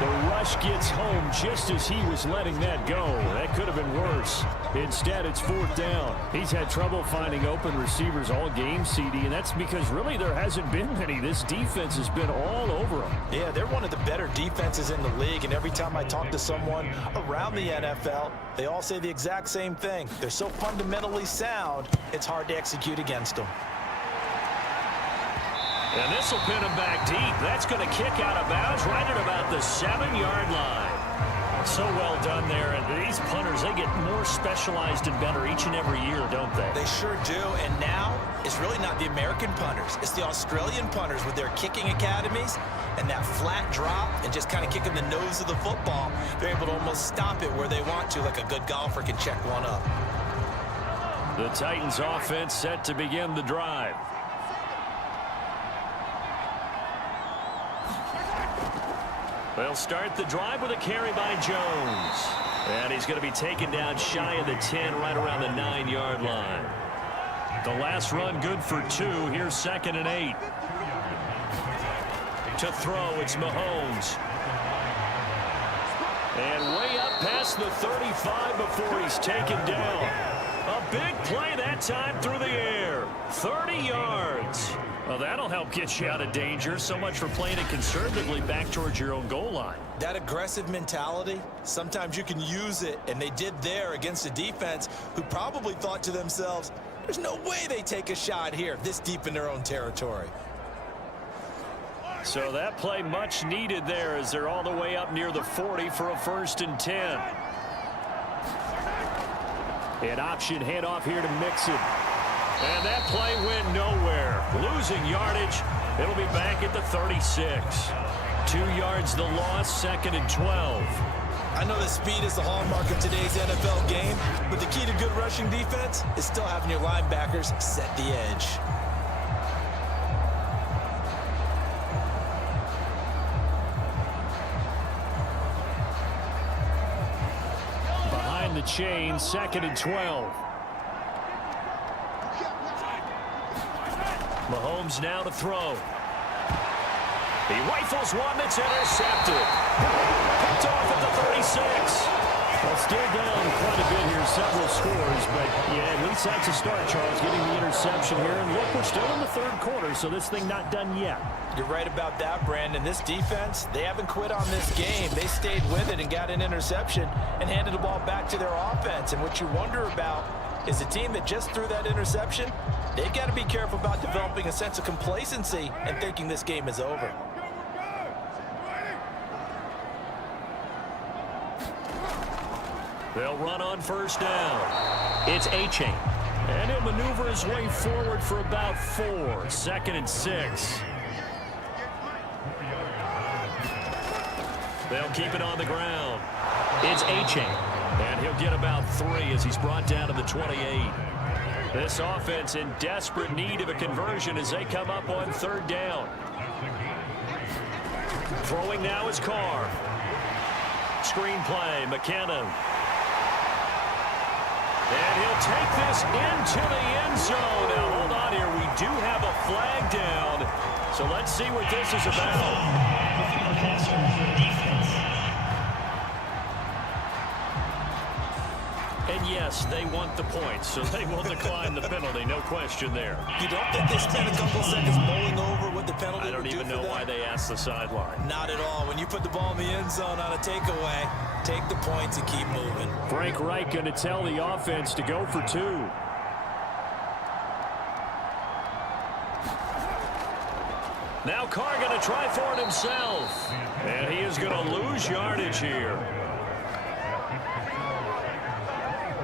The rush gets home just as he was letting that go. That could have been worse. Instead, it's 4th down. He's had trouble finding open receivers all game, CD, and that's because really there hasn't been many. This defense has been all over him. Yeah, they're one of the better defenses in the league, and every time I talk to someone around the NFL, they all say the exact same thing. They're so fundamentally sound, it's hard to execute against them. And this will pin him back deep. That's going to kick out of bounds right at about the 7-yard line. So well done there. And these punters, they get more specialized and better each and every year, don't they? They sure do. And now it's really not the American punters. It's the Australian punters with their kicking academies and that flat drop and just kind of kicking the nose of the football. They're able to almost stop it where they want to, like a good golfer can check one up. The Titans offense set to begin the drive. They'll start the drive with a carry by Jones. And he's going to be taken down shy of the 10, right around the 9-yard line. The last run good for 2. Here's 2nd and 8. To throw, it's Mahomes. And way up past the 35 before he's taken down. A big play that time through the air. 30 yards. Well, that'll help get you out of danger. So much for playing it conservatively back towards your own goal line. That aggressive mentality, sometimes you can use it, and they did there against a defense who probably thought to themselves, there's no way they take a shot here this deep in their own territory. So that play much needed there as they're all the way up near the 40 for a 1st and 10. An option handoff here to Mixon. And that play went nowhere. Losing yardage. It'll be back at the 36. 2 yards the loss, 2nd and 12. I know that speed is the hallmark of today's NFL game, but the key to good rushing defense is still having your linebackers set the edge. Behind the chain, 2nd and 12. Mahomes now to throw. He rifles one that's intercepted. Picked off at the 36. Well, still down quite a bit here, several scores, but yeah, at least that's a start, Charles, getting the interception here. And look, we're still in the 3rd quarter, so this thing not done yet. You're right about that, Brandon. This defense, they haven't quit on this game. They stayed with it and got an interception and handed the ball back to their offense. And what you wonder about is the team that just threw that interception, they've got to be careful about developing a sense of complacency and thinking this game is over. They'll run on 1st down. It's A-Chain. And he'll maneuver his way forward for about 4. 2nd and 6. They'll keep it on the ground. It's A-Chain. And he'll get about 3 as he's brought down to the 28. This offense in desperate need of a conversion as they come up on 3rd down. Throwing now is Carr. Screenplay, McKinnon. And he'll take this into the end zone. Now, hold on here. We do have a flag down. So let's see what this is about. And yes, they want the points, so they will decline the penalty. No question there. You don't think they spent a couple seconds mulling over what the penalty I don't even know why they asked the sideline. Not at all. When you put the ball in the end zone on a takeaway, take the points and keep moving. Frank Reich going to tell the offense to go for 2. Now Carr going to try for it himself. And he is going to lose yardage here.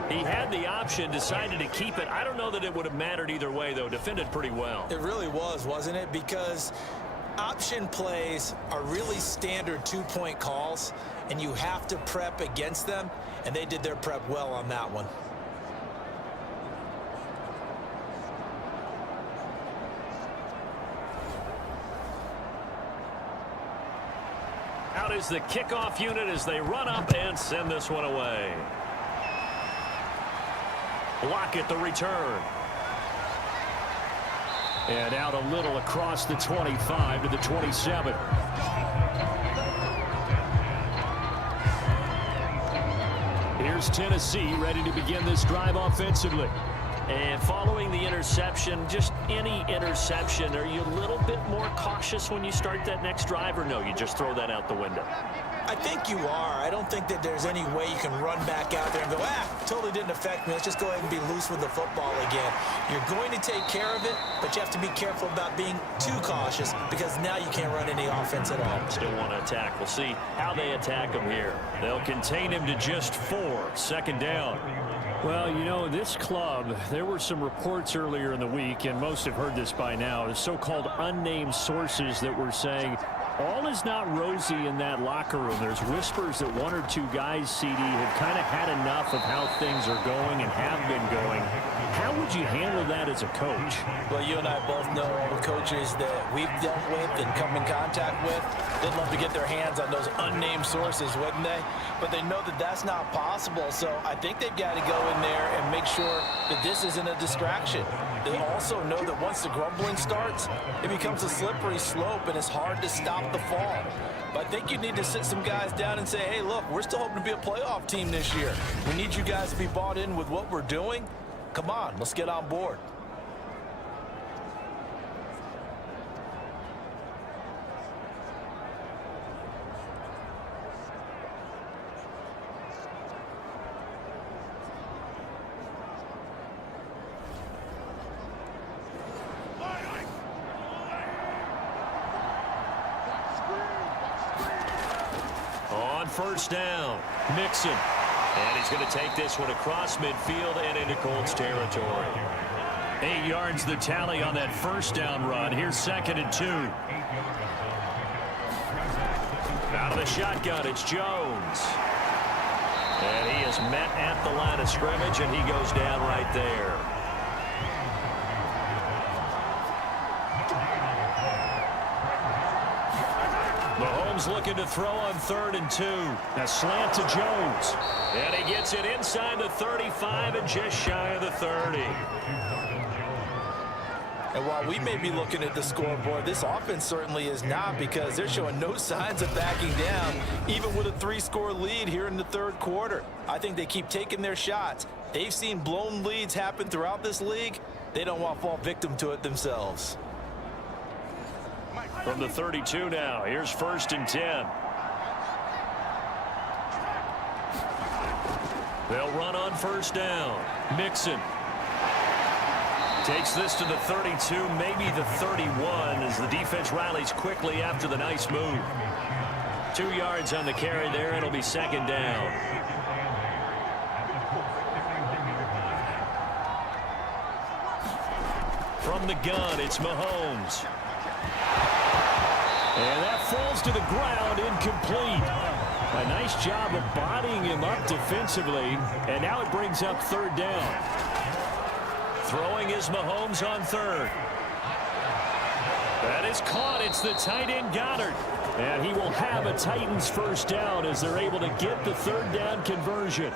He had the option, decided to keep it. I don't know that it would have mattered either way, though. Defended pretty well. It really was, wasn't it? Because option plays are really standard 2-point calls, and you have to prep against them, and they did their prep well on that one. Out is the kickoff unit as they run up and send this one away. Block at the return. And out a little across the 25 to the 27. Here's Tennessee ready to begin this drive offensively. And following the interception, just any interception, are you a little bit more cautious when you start that next drive, or no, you just throw that out the window? I think you are. I don't think that there's any way you can run back out there and go, totally didn't affect me. Let's just go ahead and be loose with the football again. You're going to take care of it, but you have to be careful about being too cautious because now you can't run any offense at all. Still want to attack. We'll see how they attack him here. They'll contain him to just 4. 2nd down. Well, you know, this club, there were some reports earlier in the week, and most have heard this by now, the so-called unnamed sources that were saying all is not rosy in that locker room. There's whispers that 1 or 2 guys, CD, have kind of had enough of how things are going and have been going. How would you handle that as a coach? Well, you and I both know all the coaches that we've dealt with and come in contact with. They'd love to get their hands on those unnamed sources, wouldn't they? But they know that that's not possible, so I think they've got to go in there and make sure that this isn't a distraction. They also know that once the grumbling starts, it becomes a slippery slope, and it's hard to stop the fall. But I think you need to sit some guys down and say, hey, look, we're still hoping to be a playoff team this year. We need you guys to be bought in with what we're doing. Come on, let's get on board. On 1st down, Mixon. And he's going to take this one across midfield and into Colts territory. 8 yards the tally on that 1st down run. Here's 2nd and 2. Out of the shotgun, it's Jones. And he is met at the line of scrimmage, and he goes down right there. Mahomes looking to throw on 3rd and 2. A slant to Jones. And he gets it inside the 35 and just shy of the 30. And while we may be looking at the scoreboard, this offense certainly is not, because they're showing no signs of backing down, even with a 3-score lead here in the 3rd quarter. I think they keep taking their shots. They've seen blown leads happen throughout this league. They don't want to fall victim to it themselves. From the 32 now, here's 1st and 10. They'll run on 1st down. Mixon takes this to the 32, maybe the 31, as the defense rallies quickly after the nice move. 2 yards on the carry there. It'll be 2nd down. From the gun, it's Mahomes. And that falls to the ground, incomplete. A nice job of bodying him up defensively, and now it brings up third down. Throwing is Mahomes on third. That is caught. It's the tight end Goddard. And he will have a Titans first down as they're able to get the third down conversion.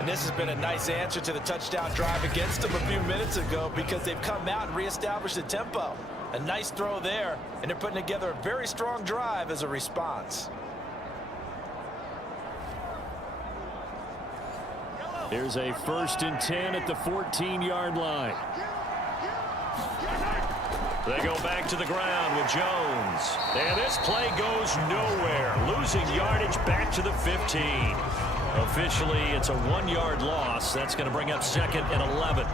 And this has been a nice answer to the touchdown drive against them a few minutes ago because they've come out and reestablished the tempo. A nice throw there, and they're putting together a very strong drive as a response. Here's a 1st and 10 at the 14-yard line. They go back to the ground with Jones. And this play goes nowhere. Losing yardage back to the 15. Officially, it's a 1-yard loss. That's going to bring up 2nd and 11.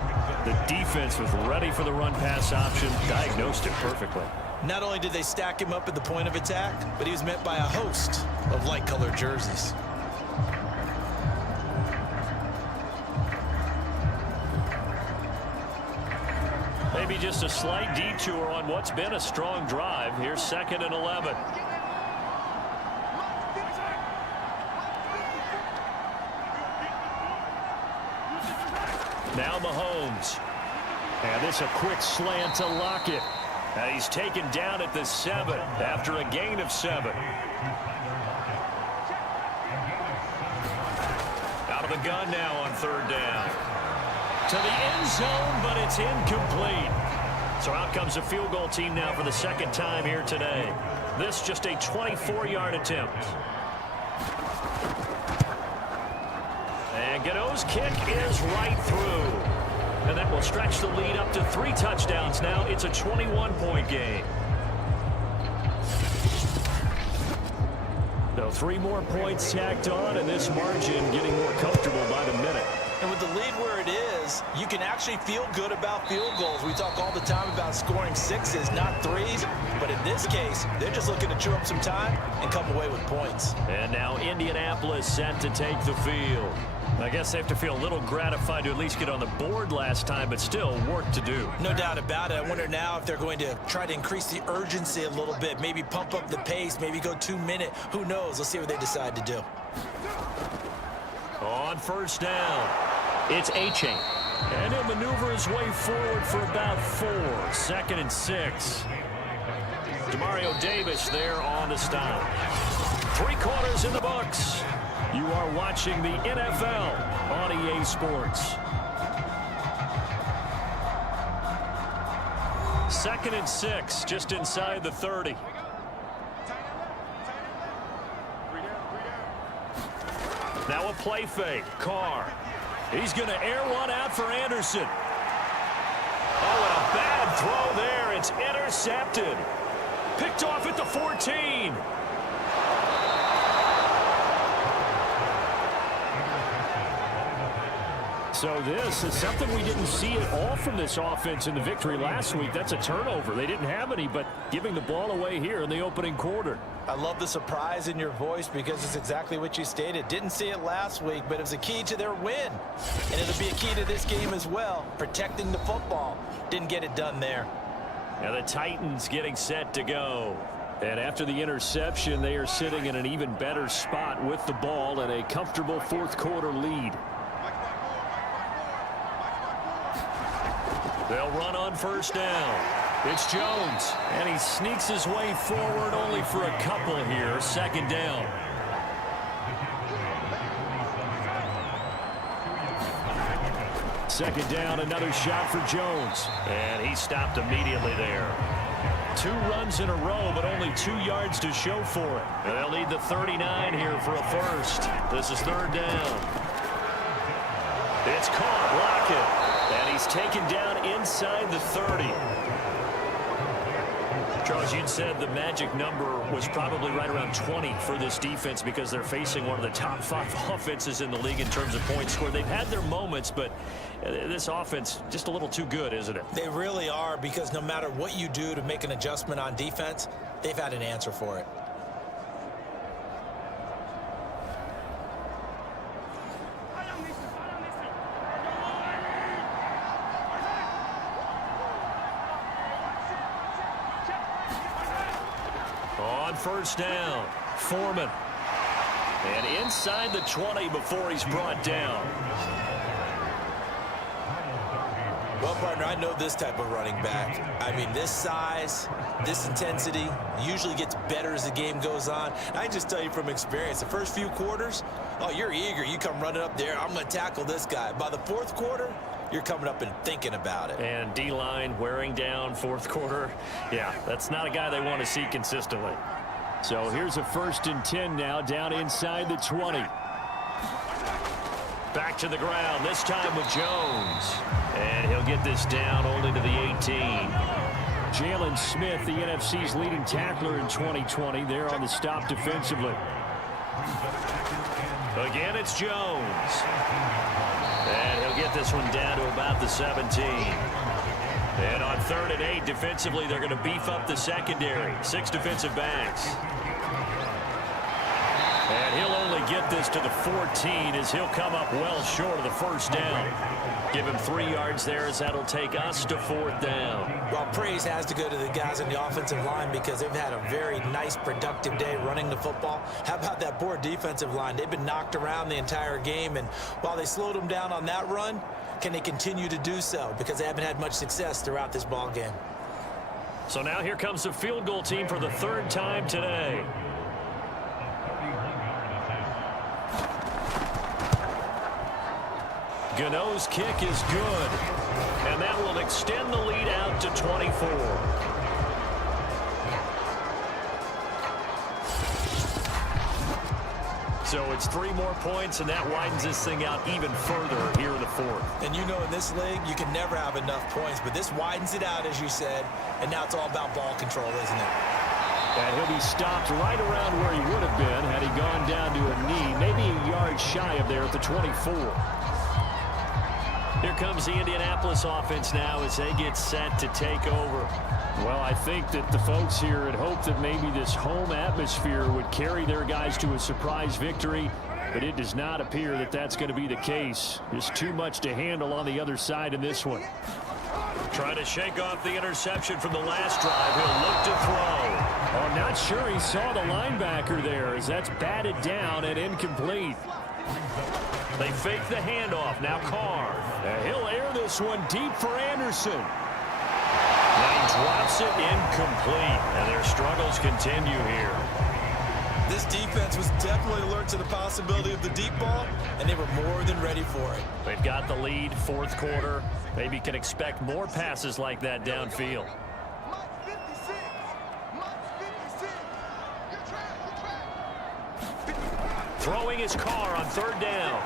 The defense was ready for the run-pass option. Diagnosed it perfectly. Not only did they stack him up at the point of attack, but he was met by a host of light-colored jerseys. Maybe just a slight detour on what's been a strong drive. Here's 2nd and 11. Now Mahomes. And this a quick slant to Lockett. And he's taken down at the 7 after a gain of 7. Out of the gun now on third down. To the end zone, but it's incomplete. So out comes a field goal team now for the 2nd time here today. This just a 24-yard attempt. And Gano's kick is right through. And that will stretch the lead up to 3 touchdowns now. It's a 21-point game. So 3 more points tacked on, and this margin getting more comfortable by the minute. And with the lead where it is, you can actually feel good about field goals. We talk all the time about scoring 6s, not 3s. But in this case, they're just looking to chew up some time and come away with points. And now Indianapolis set to take the field. I guess they have to feel a little gratified to at least get on the board last time, but still work to do. No doubt about it. I wonder now if they're going to try to increase the urgency a little bit, maybe pump up the pace, maybe go 2-minute. Who knows? Let's see what they decide to do. On first down, it's A-Chain. And he'll maneuver his way forward for about 4. 2nd and 6. Demario Davis there on the stop. 3 quarters in the books. You are watching the NFL on EA Sports. 2nd and 6, just inside the 30. Now a play fake. Carr. He's going to air one out for Anderson. Oh, and a bad throw there. It's intercepted. Picked off at the 14. So this is something we didn't see at all from this offense in the victory last week. That's a turnover. They didn't have any, but giving the ball away here in the opening quarter. I love the surprise in your voice because it's exactly what you stated. Didn't see it last week, but it was a key to their win. And it'll be a key to this game as well, protecting the football. Didn't get it done there. Now the Titans getting set to go. And after the interception, they are sitting in an even better spot with the ball and a comfortable 4th quarter lead. They'll run on first down. It's Jones, and he sneaks his way forward only for a couple here. 2nd down. Second down, another shot for Jones. And he stopped immediately there. 2 runs in a row, but only 2 yards to show for it. And they'll need the 39 here for a first. This is 3rd down. It's caught. Lockett. And he's taken down inside the 30. Charles, you'd said the magic number was probably right around 20 for this defense because they're facing one of the top 5 offenses in the league in terms of points scored. They've had their moments, but this offense just a little too good, isn't it? They really are, because no matter what you do to make an adjustment on defense, they've had an answer for it. On first down, Fheman. And inside the 20 before he's brought down. Well, partner, I know this type of running back. I mean, this size, this intensity usually gets better as the game goes on. And I can just tell you from experience, the first few quarters, oh, you're eager. You come running up there, I'm going to tackle this guy. By the fourth quarter, you're coming up and thinking about it. And D-line wearing down fourth quarter. Yeah, that's not a guy they want to see consistently. So here's a 1st and 10 now, down inside the 20. Back to the ground, this time with Jones. And he'll get this down only to the 18. Jalen Smith, the NFC's leading tackler in 2020, there on the stop defensively. Again, it's Jones. And he'll get this one down to about the 17. And on 3rd and 8, defensively, they're going to beef up the secondary. 6 defensive backs. And he'll only get this to the 14 as he'll come up well short of the 1st down. Give him 3 yards there as that'll take us to 4th down. Well, praise has to go to the guys on the offensive line because they've had a very nice, productive day running the football. How about that poor defensive line? They've been knocked around the entire game, and while they slowed them down on that run, can they continue to do so? Because they haven't had much success throughout this ball game. So now here comes the field goal team for the 3rd time today. Gano's kick is good, and that will extend the lead out to 24. So it's 3 more points, and that widens this thing out even further here in the 4th. And you know, in this league, you can never have enough points, but this widens it out, as you said, and now it's all about ball control, isn't it? And he'll be stopped right around where he would have been had he gone down to a knee, maybe a yard shy of there at the 24. Here comes the Indianapolis offense now as they get set to take over. Well, I think that the folks here had hoped that maybe this home atmosphere would carry their guys to a surprise victory, but it does not appear that that's going to be the case. Just too much to handle on the other side in this one. Trying to shake off the interception from the last drive. He'll look to throw. Oh, not sure he saw the linebacker there as that's batted down and incomplete. They fake the handoff. Now Carr. He'll air this one deep for Anderson. Now he drops it incomplete. And their struggles continue here. This defense was definitely alert to the possibility of the deep ball, and they were more than ready for it. They've got the lead, 4th quarter. Maybe can expect more passes like that downfield. Throwing his Carr on 3rd down.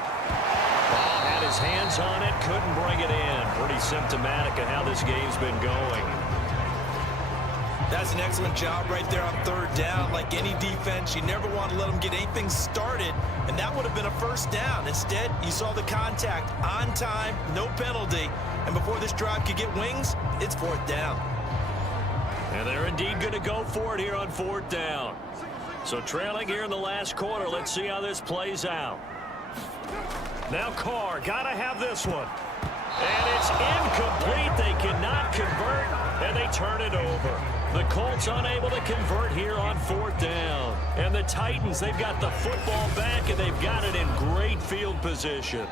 Ball had his hands on it, couldn't bring it in. Pretty symptomatic of how this game's been going. That's an excellent job right there on 3rd down. Like any defense, you never want to let them get anything started, and that would have been a 1st down. Instead, you saw the contact on time, no penalty, and before this drive could get wings, it's 4th down. And they're indeed going to go for it here on 4th down. So trailing here in the last quarter, let's see how this plays out. Now Carr, got to have this one. And it's incomplete. They cannot convert, and they turn it over. The Colts unable to convert here on 4th down. And the Titans, they've got the football back, and they've got it in great field position.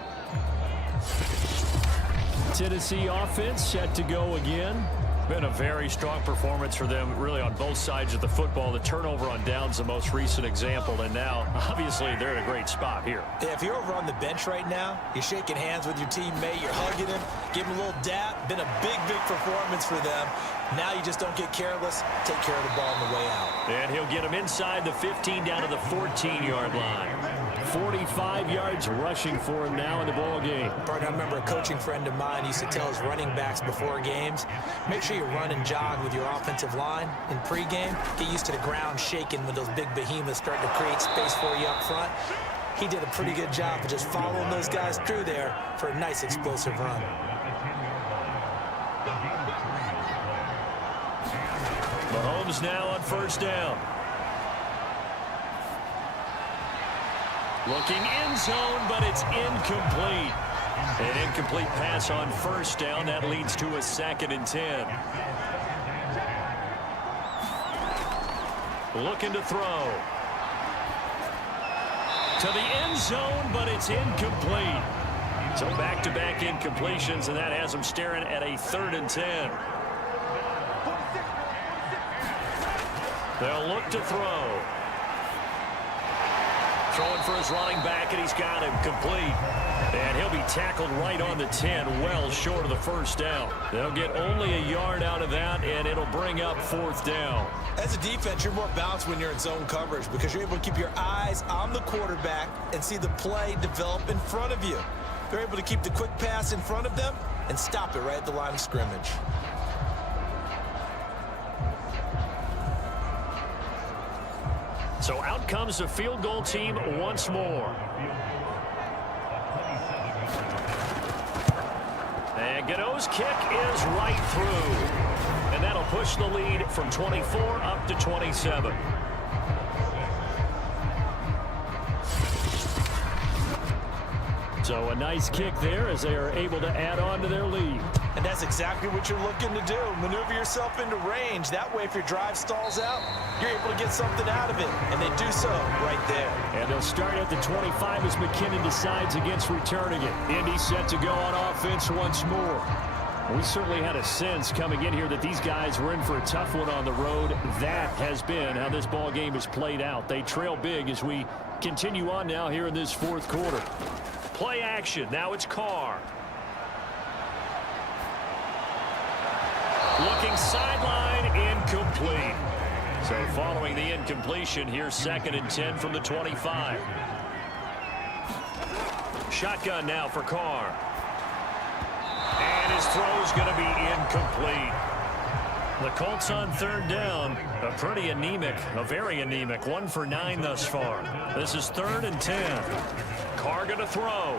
Tennessee offense set to go again. Been a very strong performance for them, really, on both sides of the football. The turnover on downs, the most recent example, and now, obviously, they're in a great spot here. Yeah, if you're over on the bench right now, you're shaking hands with your teammate, you're hugging him, give him a little dap. Been a big, big performance for them. Now you just don't get careless. Take care of the ball on the way out. And he'll get him inside the 15 down to the 14-yard line. 45 yards rushing for him now in the ball game. Partner, I remember a coaching friend of mine used to tell his running backs before games, make sure you run and jog with your offensive line in pregame. Get used to the ground shaking when those big behemoths start to create space for you up front. He did a pretty good job of just following those guys through there for a nice explosive run. Mahomes now on 1st down. Looking end zone, but it's incomplete. An incomplete pass on 1st down. That leads to a 2nd and 10. Looking to throw. To the end zone, but it's incomplete. So back-to-back incompletions, and that has them staring at a 3rd and 10. They'll look to throw. Throwing for his running back, and he's got him complete. And he'll be tackled right on the 10, well short of the first down. They'll get only a yard out of that, and it'll bring up 4th down. As a defense, you're more balanced when you're in zone coverage because you're able to keep your eyes on the quarterback and see the play develop in front of you. They're able to keep the quick pass in front of them and stop it right at the line of scrimmage. So out comes the field goal team once more. And Godot's kick is right through. And that'll push the lead from 24 up to 27. So a nice kick there as they are able to add on to their lead. And that's exactly what you're looking to do. Maneuver yourself into range. That way, if your drive stalls out, you're able to get something out of it. And they do so right there. And they'll start at the 25 as McKinnon decides against returning it. Indy set to go on offense once more. We certainly had a sense coming in here that these guys were in for a tough one on the road. That has been how this ball game has played out. They trail big as we continue on now here in this 4th quarter. Play action. Now it's Carr. Looking sideline, incomplete. So following the incompletion, here's 2nd and 10 from the 25. Shotgun now for Carr. And his throw's going to be incomplete. The Colts on 3rd down. A pretty anemic, a very anemic. 1 for 9 thus far. This is 3rd and 10. Carr going to throw.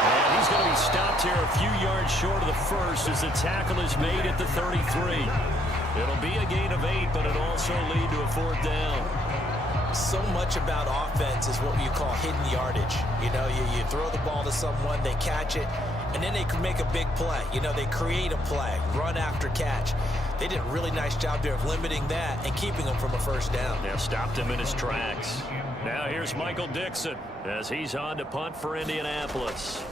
And he's going to be stopped here a few yards short of the first as the tackle is made at the 33. It'll be a gain of 8, but it'll also lead to a 4th down. So much about offense is what you call hidden yardage. You know, you throw the ball to someone, they catch it, and then they can make a big play. You know, they create a play, run after catch. They did a really nice job there of limiting that and keeping him from a 1st down. Yeah, stopped him in his tracks. Now here's Michael Dixon as he's on to punt for Indianapolis.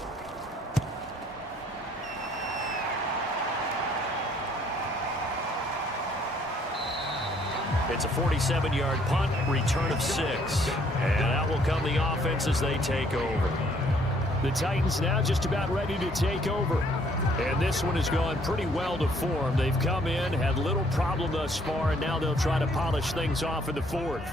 It's a 47-yard punt, return of 6. And out will come the offense as they take over. The Titans now just about ready to take over. And this one has gone pretty well to form. They've come in, had little problem thus far, and now they'll try to polish things off in the 4th.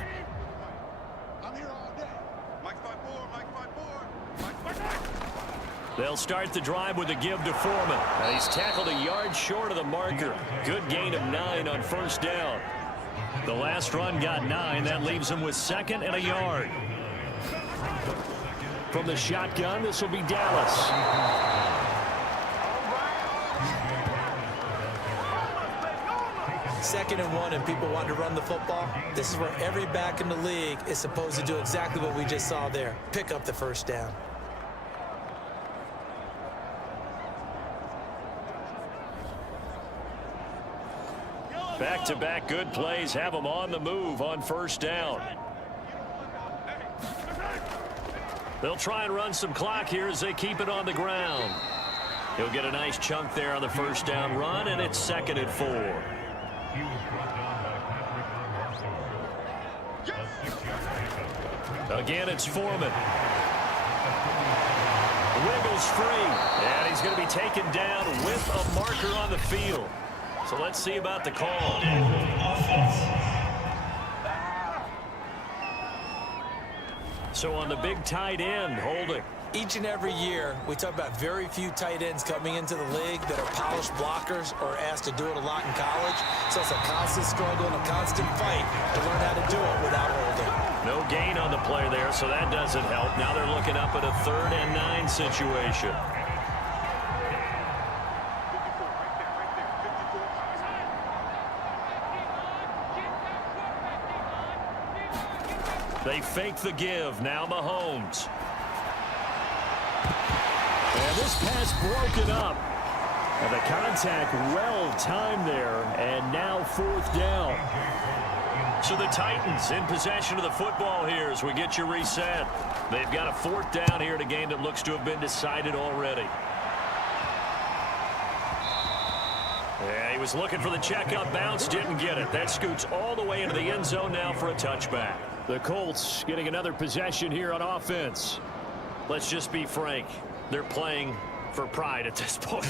They'll start the drive with a give to Fheman. He's tackled a yard short of the marker. Good gain of 9 on 1st down. The last run got 9. That leaves him with 2nd and a yard. From the shotgun, this will be Dallas. Second and 1 and people want to run the football. This is where every back in the league is supposed to do exactly what we just saw there. Pick up the 1st down. Back-to-back good plays have them on the move on 1st down. They'll try and run some clock here as they keep it on the ground. He'll get a nice chunk there on the 1st down run, and it's 2nd and 4. Again, it's Fheman. Wiggles free, and he's going to be taken down with a marker on the field. So let's see about the call. So on the big tight end, holding. Each and every year, we talk about very few tight ends coming into the league that are polished blockers or asked to do it a lot in college. So it's a constant struggle and a constant fight to learn how to do it without holding. No gain on the play there, so that doesn't help. Now they're looking up at a 3rd and 9 situation. They fake the give. Now Mahomes. And this pass broken up. And the contact well-timed there, and now fourth down. So the Titans in possession of the football here as we get you reset. They've got a fourth down here in a game that looks to have been decided already. Yeah, he was looking for the check-up bounce, didn't get it. That scoots all the way into the end zone now for a touchback. The Colts getting another possession here on offense. Let's just be frank. They're playing for pride at this point.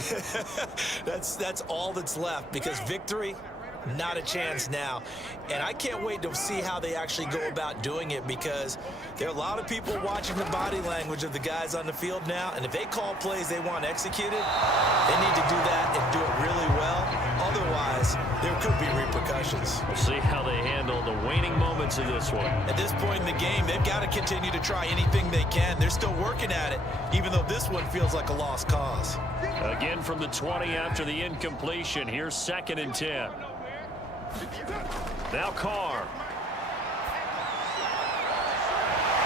That's all that's left, because victory, not a chance now. And I can't wait to see how they actually go about doing it, because there are a lot of people watching the body language of the guys on the field now, and if they call plays they want executed, they need to do that and do it really well. Otherwise, there could be repercussions. We'll see how they handle the waning moments of this one. At this point in the game, they've got to continue to try anything they can. They're still working at it, even though this one feels like a lost cause. Again from the 20 after the incompletion. Here's 2nd and 10. Now Carr.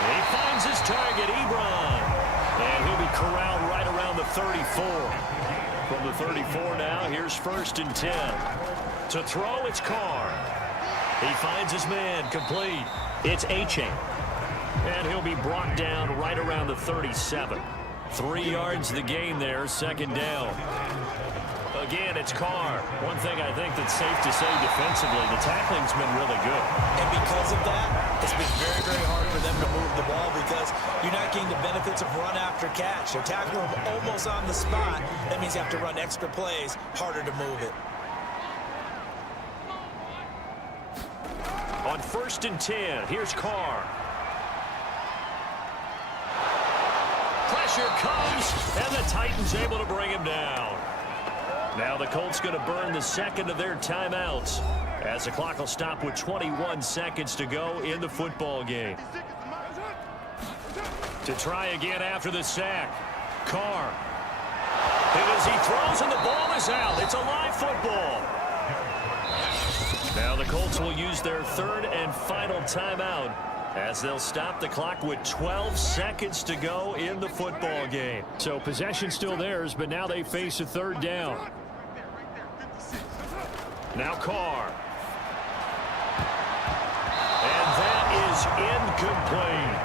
He finds his target, Ebron. And he'll be corralled right around the 34. From the 34 now, here's 1st and 10. To throw, it's Carr. He finds his man, complete. It's A-Chain. And he'll be brought down right around the 37. 3 yards the gain there, 2nd down. Again, it's Carr. One thing I think that's safe to say defensively, the tackling's been really good. And because of that, it's been very, very hard for them to move the ball, because you're not getting the benefits of run after catch. They're tackling them almost on the spot. That means you have to run extra plays, harder to move it. On 1st and 10, here's Carr. Pressure comes, and the Titans able to bring him down. Now the Colts going to burn the 2nd of their timeouts, as the clock will stop with 21 seconds to go in the football game. To try again after the sack, Carr. And as he throws and the ball is out, it's a live football. Now the Colts will use their 3rd and final timeout, as they'll stop the clock with 12 seconds to go in the football game. So possession still theirs, but now they face a 3rd down. Now Carr. And that is incomplete.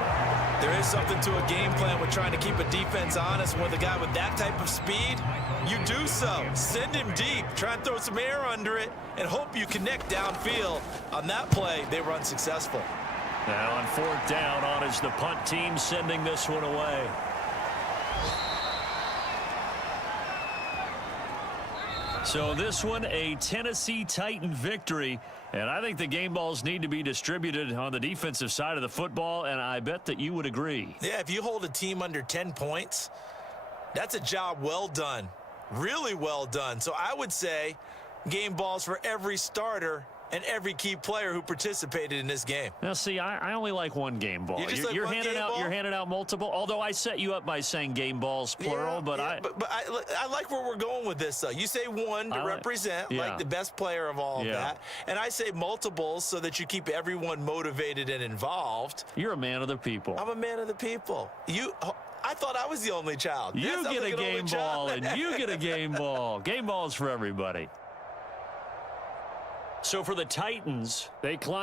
There is something to a game plan with trying to keep a defense honest. With a guy with that type of speed, you do so. Send him deep. Try and throw some air under it and hope you connect downfield. On that play, they were unsuccessful. Now on 4th down, on is the punt team, sending this one away. So this one, a Tennessee Titan victory. And I think the game balls need to be distributed on the defensive side of the football, and I bet that you would agree. Yeah, if you hold a team under 10 points, that's a job well done. Really well done. So I would say game balls for every starter and every key player who participated in this game. Now, see, I only like one game ball. You're handing out multiple. Although I set you up by saying game balls plural, but I like where we're going with this. Though you say one to represent like the best player of all of that, and I say multiples so that you keep everyone motivated and involved. You're a man of the people. I'm a man of the people. I thought I was the only child. You get a game ball, and you get a game ball. Game balls for everybody. So for the Titans, they climb